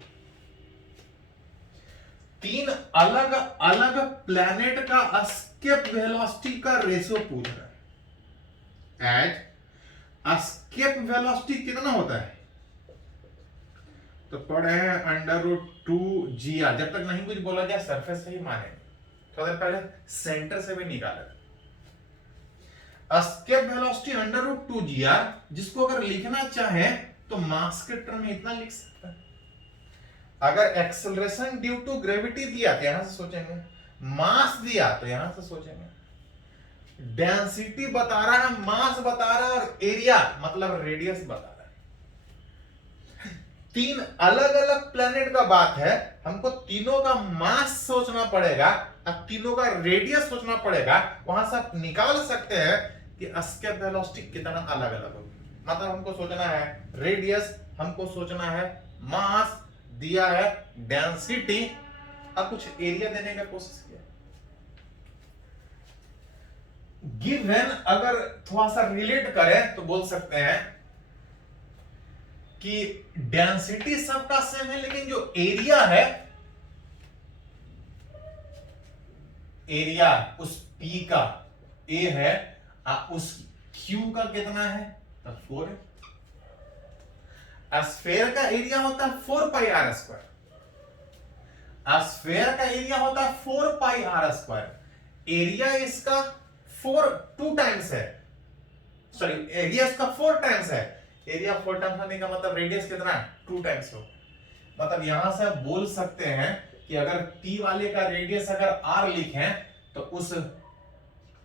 तीन अलग अलग प्लैनेट का एस्केप वेलोसिटी का रेशियो पूछ रहा है। एज एस्केप वेलोसिटी कितना होता है? तो पढ़े हैं √2gr। जब तक नहीं कुछ बोला जाए सरफेस से ही माने, थोड़ा देर पहले सेंटर से भी निकाले। एस्केप वेलोसिटी √2gr, जिसको अगर लिखना चाहे तो मास के टर्म में इतना लिख सकते हैं। अगर एक्सेलरेशन ड्यू टू ग्रेविटी दिया तो यहां से सोचेंगे, मास दिया तो यहां से सोचेंगे, डेंसिटी बता रहा है, मास बता रहा है और एरिया मतलब रेडियस बता रहा है। तीन अलग अलग प्लैनेट का बात है, हमको तीनों का मास सोचना पड़ेगा, अब तीनों का रेडियस सोचना पड़ेगा। वहां से आप निकाल सकते हैं कि एस्केप वेलोसिटी कितना अलग अलग होगी। मतलब हमको सोचना है रेडियस, हमको सोचना है मास, दिया है डेंसिटी, अब कुछ एरिया देने का कोशिश किया। गिवन अगर थोड़ा सा रिलेट करें तो बोल सकते हैं कि डेंसिटी सबका सेम है लेकिन जो एरिया है, एरिया उस P का A है, उस Q का कितना है? तो 4 है। स्फेयर का एरिया होता है 4πr²। स्फेयर का एरिया होता है 4πr²। एरिया इसका 2 टाइम्स है, सॉरी एरिया इसका 4 टाइम्स है। एरिया 4 टाइम्स होने का मतलब रेडियस कितना है? 2 टाइम्स हो। मतलब यहां से आप बोल सकते हैं कि अगर P वाले का रेडियस अगर R लिखें तो उस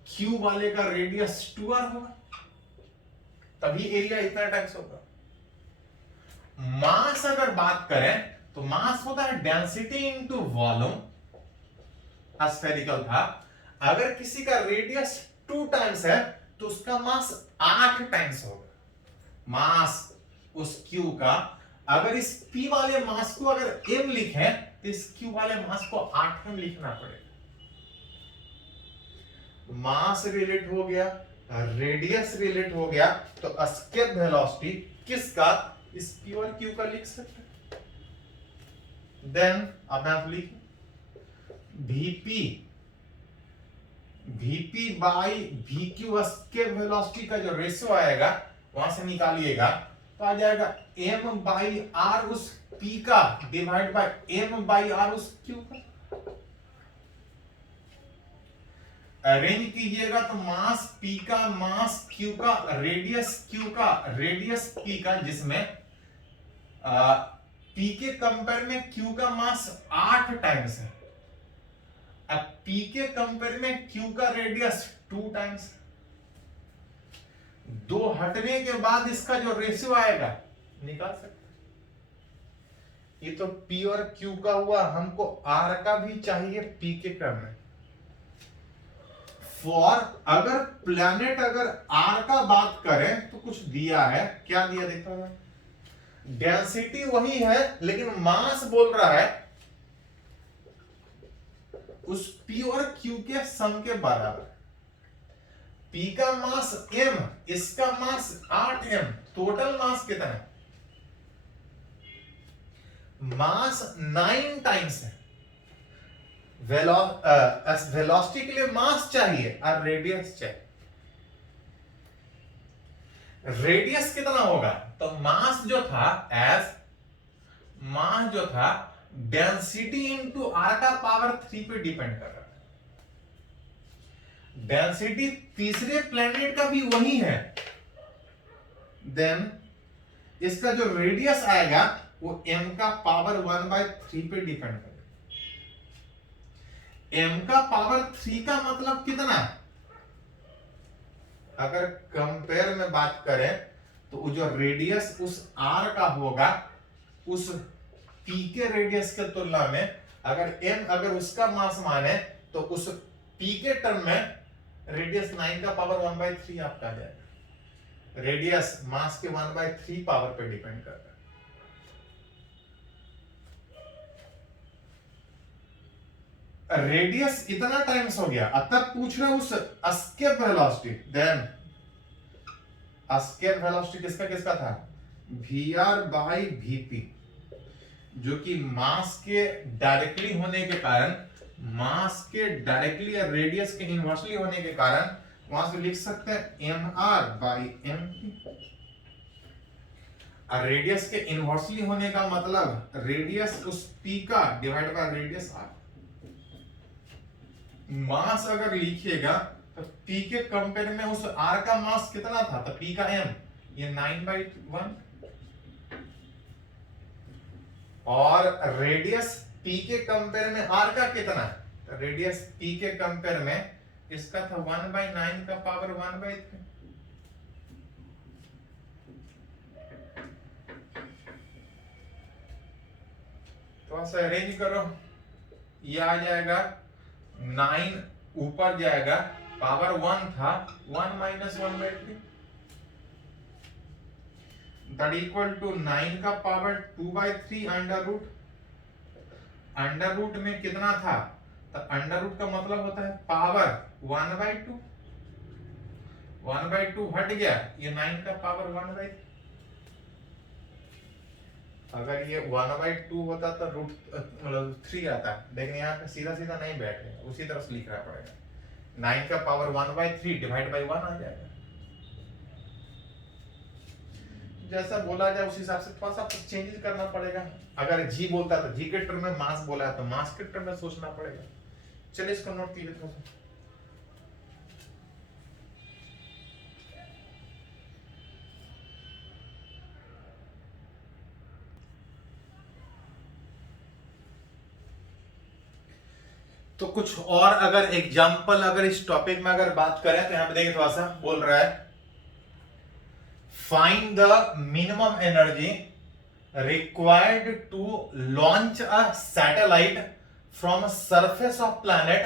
Q वाले का रेडियस 2R होगा, तभी एरिया इतना टाइम्स होगा। मास अगर बात करें तो मास होता है डेंसिटी इनटू वॉल्यूम, स्फेरिकल था। अगर किसी का रेडियस 2 टाइम्स है तो उसका मास 8 टाइम्स होगा। मास उस Q का, अगर इस P वाले मास को अगर M लिखें तो इस Q वाले मास को 8m लिखना पड़ेगा। मास रिलेट हो गया, रेडियस रिलेट हो गया, तो एस्केप वेलोसिटी किसका? इस P और Q का लिख सकते हैं। देन अब आप लिखें Vp by VQ, escape velocity का जो रेशियो आएगा वहां से निकालिएगा तो आ जाएगा m/r उस P का डिवाइड बाय m/r उस Q का। अरेंज कीजिएगा तो मास P का, मास Q का, रेडियस Q का, रेडियस P का, जिसमें P के कंपेयर में Q का मास 8 टाइम्स है। अब P के कंपेयर में Q का रेडियस 2 टाइम्स। दो हटने के बाद इसका जो रेशियो आएगा निकाल सकते हैं। ये तो P और Q का हुआ, हमको R का भी चाहिए P के क्रम में। फॉर अगर प्लैनेट अगर R का बात करें तो कुछ दिया है, क्या दिया देखो। डेंसिटी वही है लेकिन मास बोल रहा है उस P और Q के सम के बराबर। P का मास m, इसका मास 8m, टोटल मास कितना है? मास 9 टाइम्स है। वेलोसिटी के लिए मास चाहिए और रेडियस चाहिए। रेडियस कितना होगा? तो मास जो था मास जो था डेंसिटी इंटू आर का पावर 3 पे डिपेंड कर रहा है। डेंसिटी तीसरे प्लेनेट का भी वही है, देन इसका जो रेडियस आएगा वो m का पावर 1/3 पे डिपेंड करेगा। m का पावर 3 का मतलब कितना? अगर कंपेयर में बात करें तो जो रेडियस उस r का होगा उस p के रेडियस के तुलना में अगर m अगर उसका मास माने तो उस p के टर्म में रेडियस 9 का पावर 1/3 आपका आ जाएगा। रेडियस मास के 1/3 पावर पे डिपेंड करता है। रेडियस इतना टाइम्स हो गया, अब तक पूछ रहे उस escape velocity, then escape velocity किसका किसका था? Vr/Vp, जो कि मास के डायरेक्टली होने के कारण, मास के डायरेक्टली या रेडियस के इनवर्सली होने के कारण वहां से लिख सकते हैं Mr/Mp। और रेडियस के इनवर्सली होने का मतलब रेडियस उस P का डिवाइड बाय रेडियस r। मास अगर लिखिएगा तो P के कंपेयर में उस R का मास कितना था? तो P का m ये 9/1 और रेडियस P के कंपेयर में R का कितना है? तो रेडियस P के कंपेयर में इसका था 1/9 का पावर 1/3। थोड़ा सा अरेंज करो, ये आ जाएगा 9 ऊपर जाएगा, पावर 1 था 1 - 1/3 दैट इक्वल टू 9 का पावर 2/3 अंडर रूट में कितना था? तो अंडर रूट का मतलब होता है पावर 1/2, 1/2 हट गया, ये 9 का पावर 1/3। अगर ये 1/2 होता तो रूट मतलब 3 आता, लेकिन यहाँ पे सीधा सीधा नहीं बैठेगा, उसी तरह से लिखना पड़ेगा। 9 का पावर 1/3 डिवाइड बाई 1 आ जाएगा। जैसा बोला जाए उस हिसाब से थोड़ा सा चेंजेस करना पड़ेगा। अगर जी बोलता तो जी के टर्म में, मास बोला है तो मास के टर्म में सोचना पड़ेगा। चलिए इसको नोट कीजिए थोड़ा सा। तो कुछ और अगर एग्जाम्पल अगर इस टॉपिक में अगर बात करें तो यहां पे देखिए थोड़ा सा बोल रहा है find the minimum energy required to launch a satellite from a surface of planet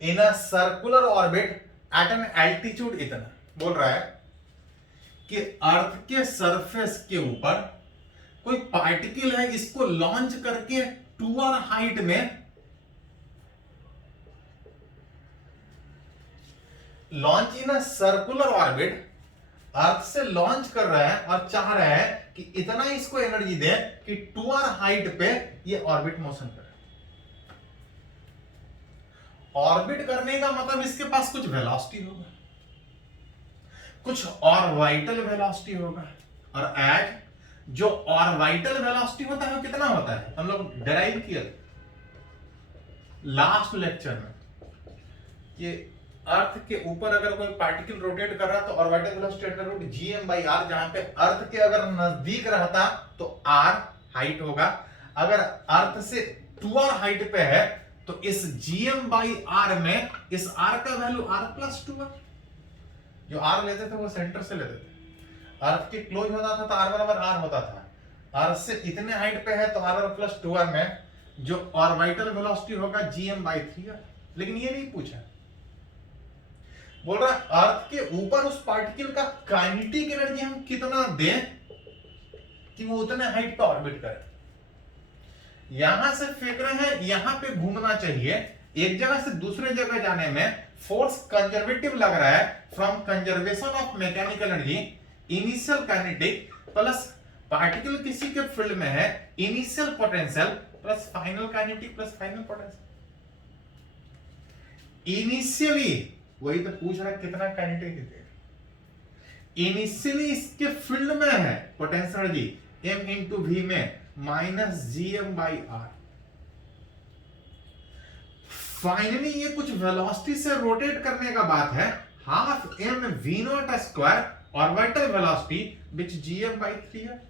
in a circular orbit at an altitude इतना। बोल रहा है कि अर्थ के सरफेस के ऊपर कोई पार्टिकल है, इसको लॉन्च करके 2r हाइट में launch in a circular orbit, earth से लॉन्च कर रहा है और चाह रहा है कि इतना इसको एनर्जी दे कि 2r हाइट पे ये ऑर्बिट मोशन करे। ऑर्बिट करने का मतलब इसके पास कुछ वेलोसिटी होगा, कुछ ऑर्बिटल वेलोसिटी होगा। और एज जो ऑर्बिटल वेलोसिटी होता है वो कितना होता है? हम लोग डेराइव किया लास्ट लेक्चर में कि अर्थ के ऊपर अगर कोई पार्टिकल रोटेट कर रहा है तो orbital velocity under root gm/r, जहां पे अर्थ के अगर नजदीक रहता तो r हाइट होगा, अगर अर्थ से 2r हाइट पे है तो इस gm/r में इस r का वैल्यू r + 2r, जो r लेते थे वो सेंटर से लेते थे, अर्थ के क्लोज होता था तो r बराबर r होता था, अर्थ से इतने हाइट पे है तो r + 2r में जो ऑर्बिटल वेलोसिटी होगा gm/3r। लेकिन ये नहीं पूछा, बोल रहा है अर्थ के ऊपर उस पार्टिकल का काइनेटिक एनर्जी हम कितना दें कि वो उतने हाइट पे ऑर्बिट करे। यहां से फेंक रहे हैं, यहां पे घूमना चाहिए, एक जगह से दूसरे जगह जाने में फोर्स कंजर्वेटिव लग रहा है, from conservation of mechanical energy, initial kinetic plus particle किसी के फील्ड में है, initial potential plus final kinetic plus final potential. Initially वही तो पूछ रहा है कितना काइनेटिक है, इनिशियली इसके फील्ड में है potential energy m into v में माइनस GM/r। फाइनली ये कुछ वेलोसिटी से रोटेट करने का बात है, half m v0 square orbital velocity which GM/3 है।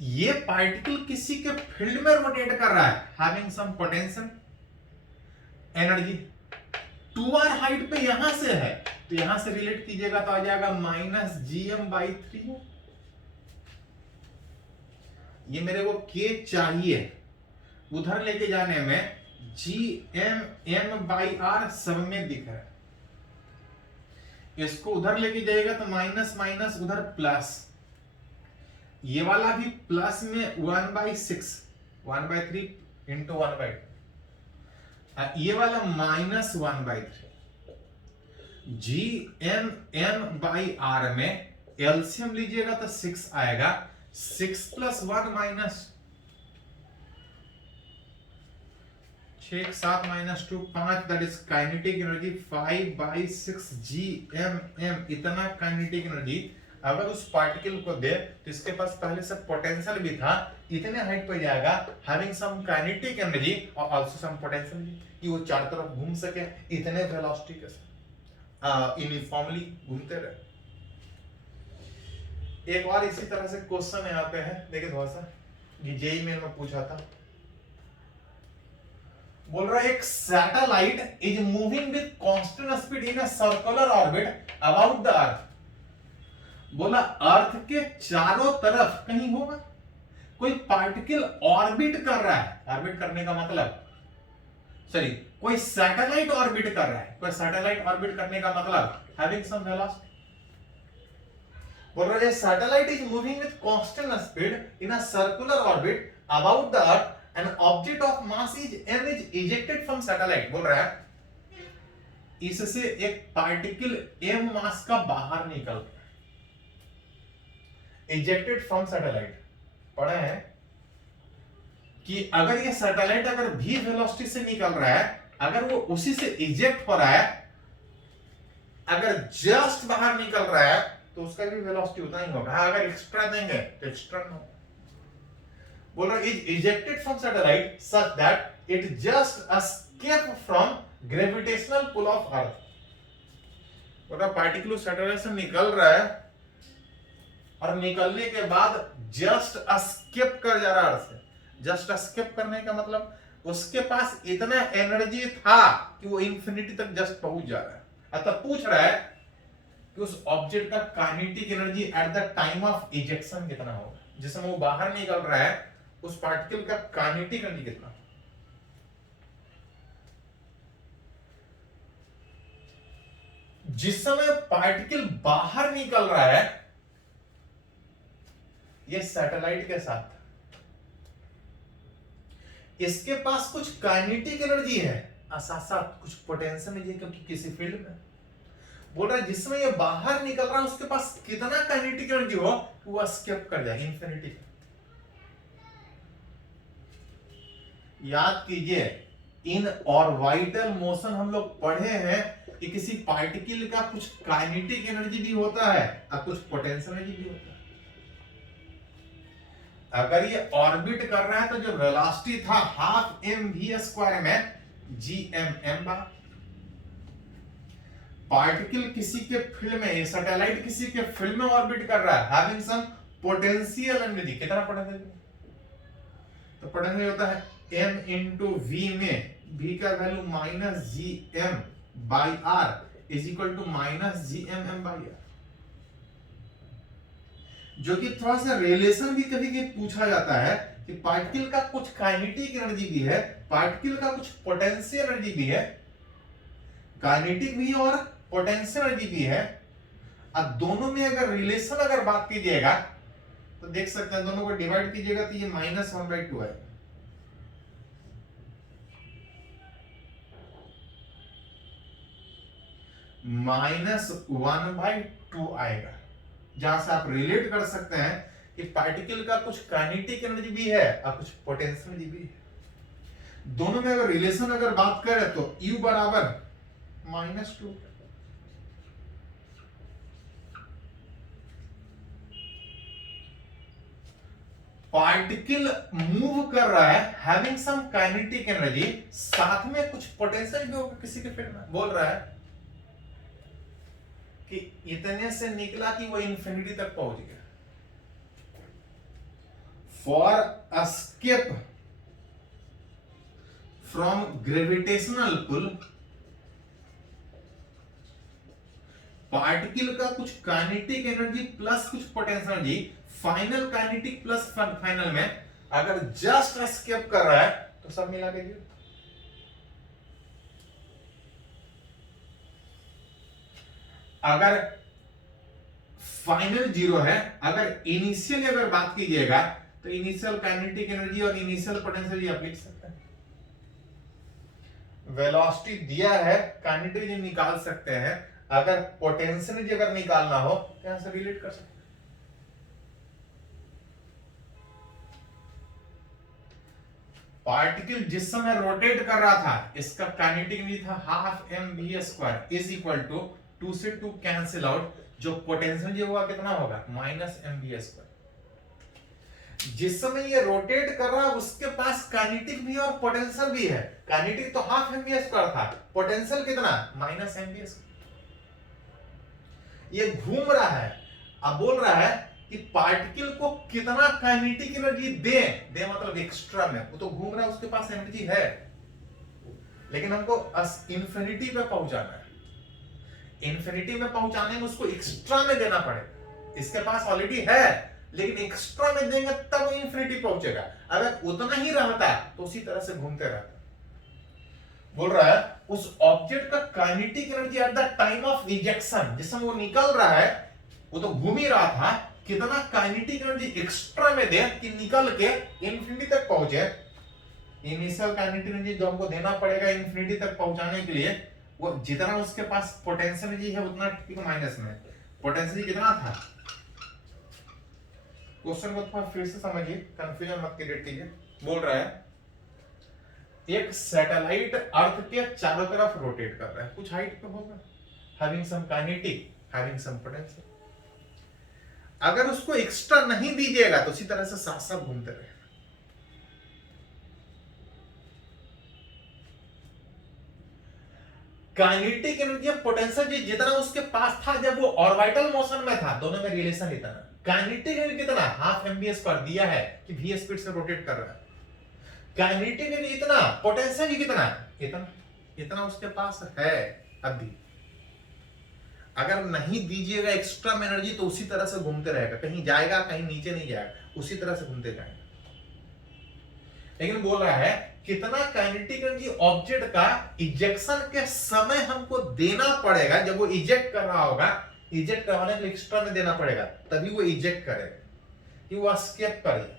ये पार्टिकल किसी के फील्ड में रोटेट कर रहा है, having some potential energy, 2r height पे यहां से है, तो यहां से रिलेट कीजिएगा तो आ जाएगा माइनस GM/3। ये मेरे को k चाहिए, उधर लेके जाने में GM/r सब में दिख रहा है, इसको उधर लेके जाएगा तो माइनस माइनस उधर प्लस, ये वाला भी प्लस में 1/6 1/3 इंटू 1/2, ये वाला माइनस 1/3। GM/r में एलसीएम लीजिएगा तो 6 आएगा, 6 + 1 minus 6 7 - 2 5, that is kinetic energy 5/6 GMM। इतना काइनेटिक एनर्जी अगर उस पार्टिकल को दे तो इसके पास पहले से पोटेंशियल भी था, इतने हाइट पर जाएगा, हैविंग सम काइनेटिक एनर्जी और आल्सो सम पोटेंशियल, कि वो चारों तरफ घूम सके इतने वेलोसिटी के साथ यूनिफॉर्मली घूमते रहे। एक बार इसी तरह से क्वेश्चन यहाँ पे है, देखिए थोड़ा सा, ये जेईई मेन में पूछा था, बोल रहा है एक satellite is moving with constant speed in a circular orbit about the earth. बोला अर्थ के चारों तरफ कहीं होगा कोई पार्टिकल ऑर्बिट कर रहा है, ऑर्बिट करने का मतलब सॉरी कोई सैटेलाइट ऑर्बिट कर रहा है, कोई सैटेलाइट ऑर्बिट करने का मतलब हैविंग सम वेलोसिटी। बोल रहा है satellite is moving with constant speed in a circular orbit about the earth, an object of mass is m is ejected from satellite. बोल रहा है इससे एक पार्टिकल m मास का बाहर निकल रहा है, इजेक्टेड फ्रॉम सैटेलाइट। पढ़ा है कि अगर ये सैटेलाइट अगर भी वेलोसिटी से निकल रहा है, अगर वो उसी से इजेक्ट हो रहा है, अगर जस्ट बाहर निकल रहा है तो उसका भी वेलोसिटी उतना ही होगा, अगर एक्स्ट्रा देंगे तो एक्स्ट्रा ना। बोल रहा is ejected from satellite such that it just escape from gravitational pull of Earth. बोल रहा पार्टिकल सैटेलाइट से निकल रहा है और निकलने के बाद जस्ट एस्केप कर जा रहा है अर्थ से। जस्ट एस्केप करने का मतलब उसके पास इतना एनर्जी था कि वो इंफिनिटी तक जस्ट पहुंच जा रहा है। अतः पूछ रहा है कि उस ऑब्जेक्ट का kinetic energy at the time of ejection कितना होगा, जिस समय वो बाहर निकल रहा है उस पार्टिकल का काइनेटिक एनर्जी कितना। जिस समय पार्टिकल बाहर निकल रहा है ये सैटेलाइट के साथ, इसके पास कुछ काइनेटिक एनर्जी है, साथ साथ कुछ पोटेंशियल एनर्जी, क्योंकि किसी फील्ड में। बोल रहा है जिसमें ये बाहर निकल रहा है उसके पास कितना काइनेटिक एनर्जी हो वो एस्केप कर जाए इंफिनिटी। याद कीजिए इन ऑर्बिटल मोशन हम लोग पढ़े हैं कि किसी पार्टिकल का कुछ काइनेटिक एनर्जी भी होता है और कुछ पोटेंशियल एनर्जी भी होता है। अगर ये ऑर्बिट कर रहा है तो जो वेलोसिटी था हाफ mv² में GMM। पार्टिकल किसी के फील्ड में, ये सैटेलाइट किसी के फील्ड में ऑर्बिट कर रहा है, हैविंग सम पोटेंशियल एनर्जी। कितना पोटेंशियल? तो पोटेंशियल होता है m इंटू v में v का value -GM/r is equal to -GMM/r, जो कि थोड़ा सा रिलेशन भी कभी कभी पूछा जाता है कि पार्टिकल का कुछ काइनेटिक एनर्जी भी है, पार्टिकल का कुछ पोटेंशियल एनर्जी भी है, काइनेटिक भी और पोटेंशियल एनर्जी भी है, अब दोनों में अगर रिलेशन अगर बात कीजिएगा तो देख सकते हैं, दोनों को डिवाइड कीजिएगा तो ये -1/2 है, -1/2 आएगा, जहां से आप रिलेट कर सकते हैं कि पार्टिकल का कुछ काइनेटिक एनर्जी भी है और कुछ पोटेंशियल एनर्जी भी है। दोनों में अगर रिलेशन अगर बात करें तो U बराबर -2, पार्टिकल मूव कर रहा है हैविंग सम काइनेटिक एनर्जी, साथ में कुछ पोटेंशियल भी होगा किसी के फील्ड में। बोल रहा है कि इतने से निकला कि वो इंफिनिटी तक पहुंच गया। For escape from gravitational pull, particle का कुछ काइनेटिक एनर्जी प्लस कुछ potential energy, final kinetic plus final में अगर जस्ट एस्केप कर रहा है तो सब मिला के जीरो। अगर फाइनल जीरो है, अगर इनिशियल अगर बात कीजिएगा तो इनिशियल काइनेटिक एनर्जी और इनिशियल पोटेंशियल आप लिख सकते हैं। वेलोसिटी दिया है, काइनेटिक एनर्जी निकाल सकते हैं, अगर पोटेंशियल एनर्जी अगर निकालना हो तो यहां से रिलेट कर सकते हैं। पार्टिकल जिस समय रोटेट कर रहा था, इसका काइनेटिक एनर्जी था half mv² is equal to 2 से 2 कैंसिल आउट, जो पोटेंशियल जो होगा कितना होगा -mv²। जिस समय ये रोटेट कर रहा है उसके पास काइनेटिक भी और पोटेंशियल भी है। काइनेटिक तो हाफ mv² था, पोटेंशियल कितना -mv²। ये घूम रहा है, अब बोल रहा है कि पार्टिकल को कितना काइनेटिक एनर्जी दे मतलब एक्स्ट्रा में। वो तो घूम रहा है, उसके पास एनर्जी है, लेकिन हमको इंफिनिटी पे पहुंचाना है। इंफिनिटी में पहुंचाने में उसको एक्स्ट्रा में देना पड़ेगा। इसके पास ऑलरेडी है, लेकिन एक्स्ट्रा में देंगे तब वो इंफिनिटी पहुंचेगा। अगर उतना ही रहता तो उसी तरह से घूमते रहता। बोल रहा है उस ऑब्जेक्ट का kinetic energy at the time of ejection, जिस समय वो निकल रहा है, वो तो घूम ही रहा था, कितना काइनेटिक एनर्जी एक्स्ट्रा में दे कि निकल के इंफिनिटी तक पहुंचे। इनिशियल काइनेटिक एनर्जी जो हमको देना पड़ेगा इंफिनिटी तक पहुंचाने के लिए, वो जितना उसके पास पोटेंशियल एनर्जी है उतना ठीक माइनस में। पोटेंशियल कितना था, क्वेश्चन को थोड़ा फिर से समझिए, कंफ्यूजन मत क्रिएट कीजिए। बोल रहा है एक सैटेलाइट अर्थ के चारों तरफ रोटेट कर रहा है, कुछ हाइट पे होगा, having some kinetic, having some potential. अगर उसको एक्स्ट्रा नहीं दीजिएगा तो उसी तरह से साथ साथ घूमते रहे। काइनेटिक एनर्जी और पोटेंशियल जितना उसके पास था जब वो ऑर्बिटल मोशन में था, दोनों में रिलेशन इतना। काइनेटिक एनर्जी कितना हाफ mv² दिया है कि v स्पीड से रोटेट कर रहा है। काइनेटिक एनर्जी इतना, पोटेंशियल कितना, इतना उसके पास है अभी। अगर नहीं दीजिएगा एक्स्ट्रा में एनर्जी तो उसी तरह से घूमते रहेगा, कहीं जाएगा कहीं नीचे नहीं जाएगा, उसी तरह से घूमते जाएगा। लेकिन बोल रहा है कितना काइनेटिक एनर्जी ऑब्जेक्ट का इजेक्शन के समय हमको देना पड़ेगा। जब वो इजेक्ट कर रहा होगा, इजेक्ट करवाने के लिए एक्स्ट्रा में देना पड़ेगा, तभी वो इजेक्ट करेगा, कि वो एस्केप करेगा।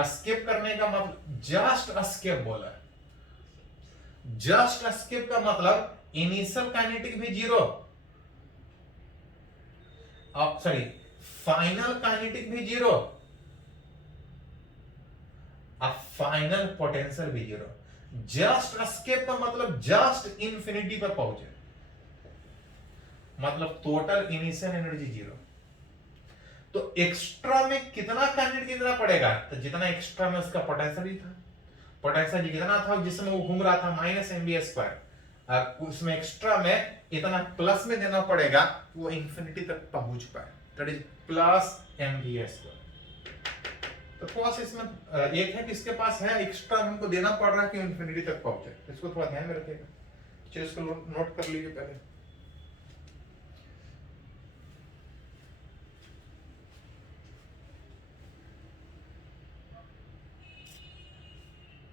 एस्केप करने का मतलब जस्ट एस्केप बोला है। जस्ट एस्केप का मतलब इनिशियल काइनेटिक भी जीरो, सॉरी फाइनल काइनेटिक भी जीरो, अब फाइनल पोटेंशियल भी जीरो। जस्ट एस्केप का मतलब जस्ट इंफिनिटी पर पहुंचे, मतलब टोटल इनिशियल एनर्जी जीरो। तो एक्स्ट्रा में कितना काइनेटिक देना पड़ेगा, तो जितना एक्स्ट्रा में उसका पोटेंशियल ही था। पोटेंशियल कितना था जिसमें वो घूम रहा था -mv², उसमें एक्स्ट्रा में इतना प्लस में देना पड़ेगा वो इंफिनिटी तक पहुंच पाए, दैट इज +mv²। तो थोड़ा सा इसमें एक है कि इसके पास है एक्स्ट्रा, हमको देना पड़ रहा है कि इंफिनिटी तक पहुंचे। इसको थोड़ा ध्यान में रखिएगा। चलिए इसको नोट कर लीजिए पहले।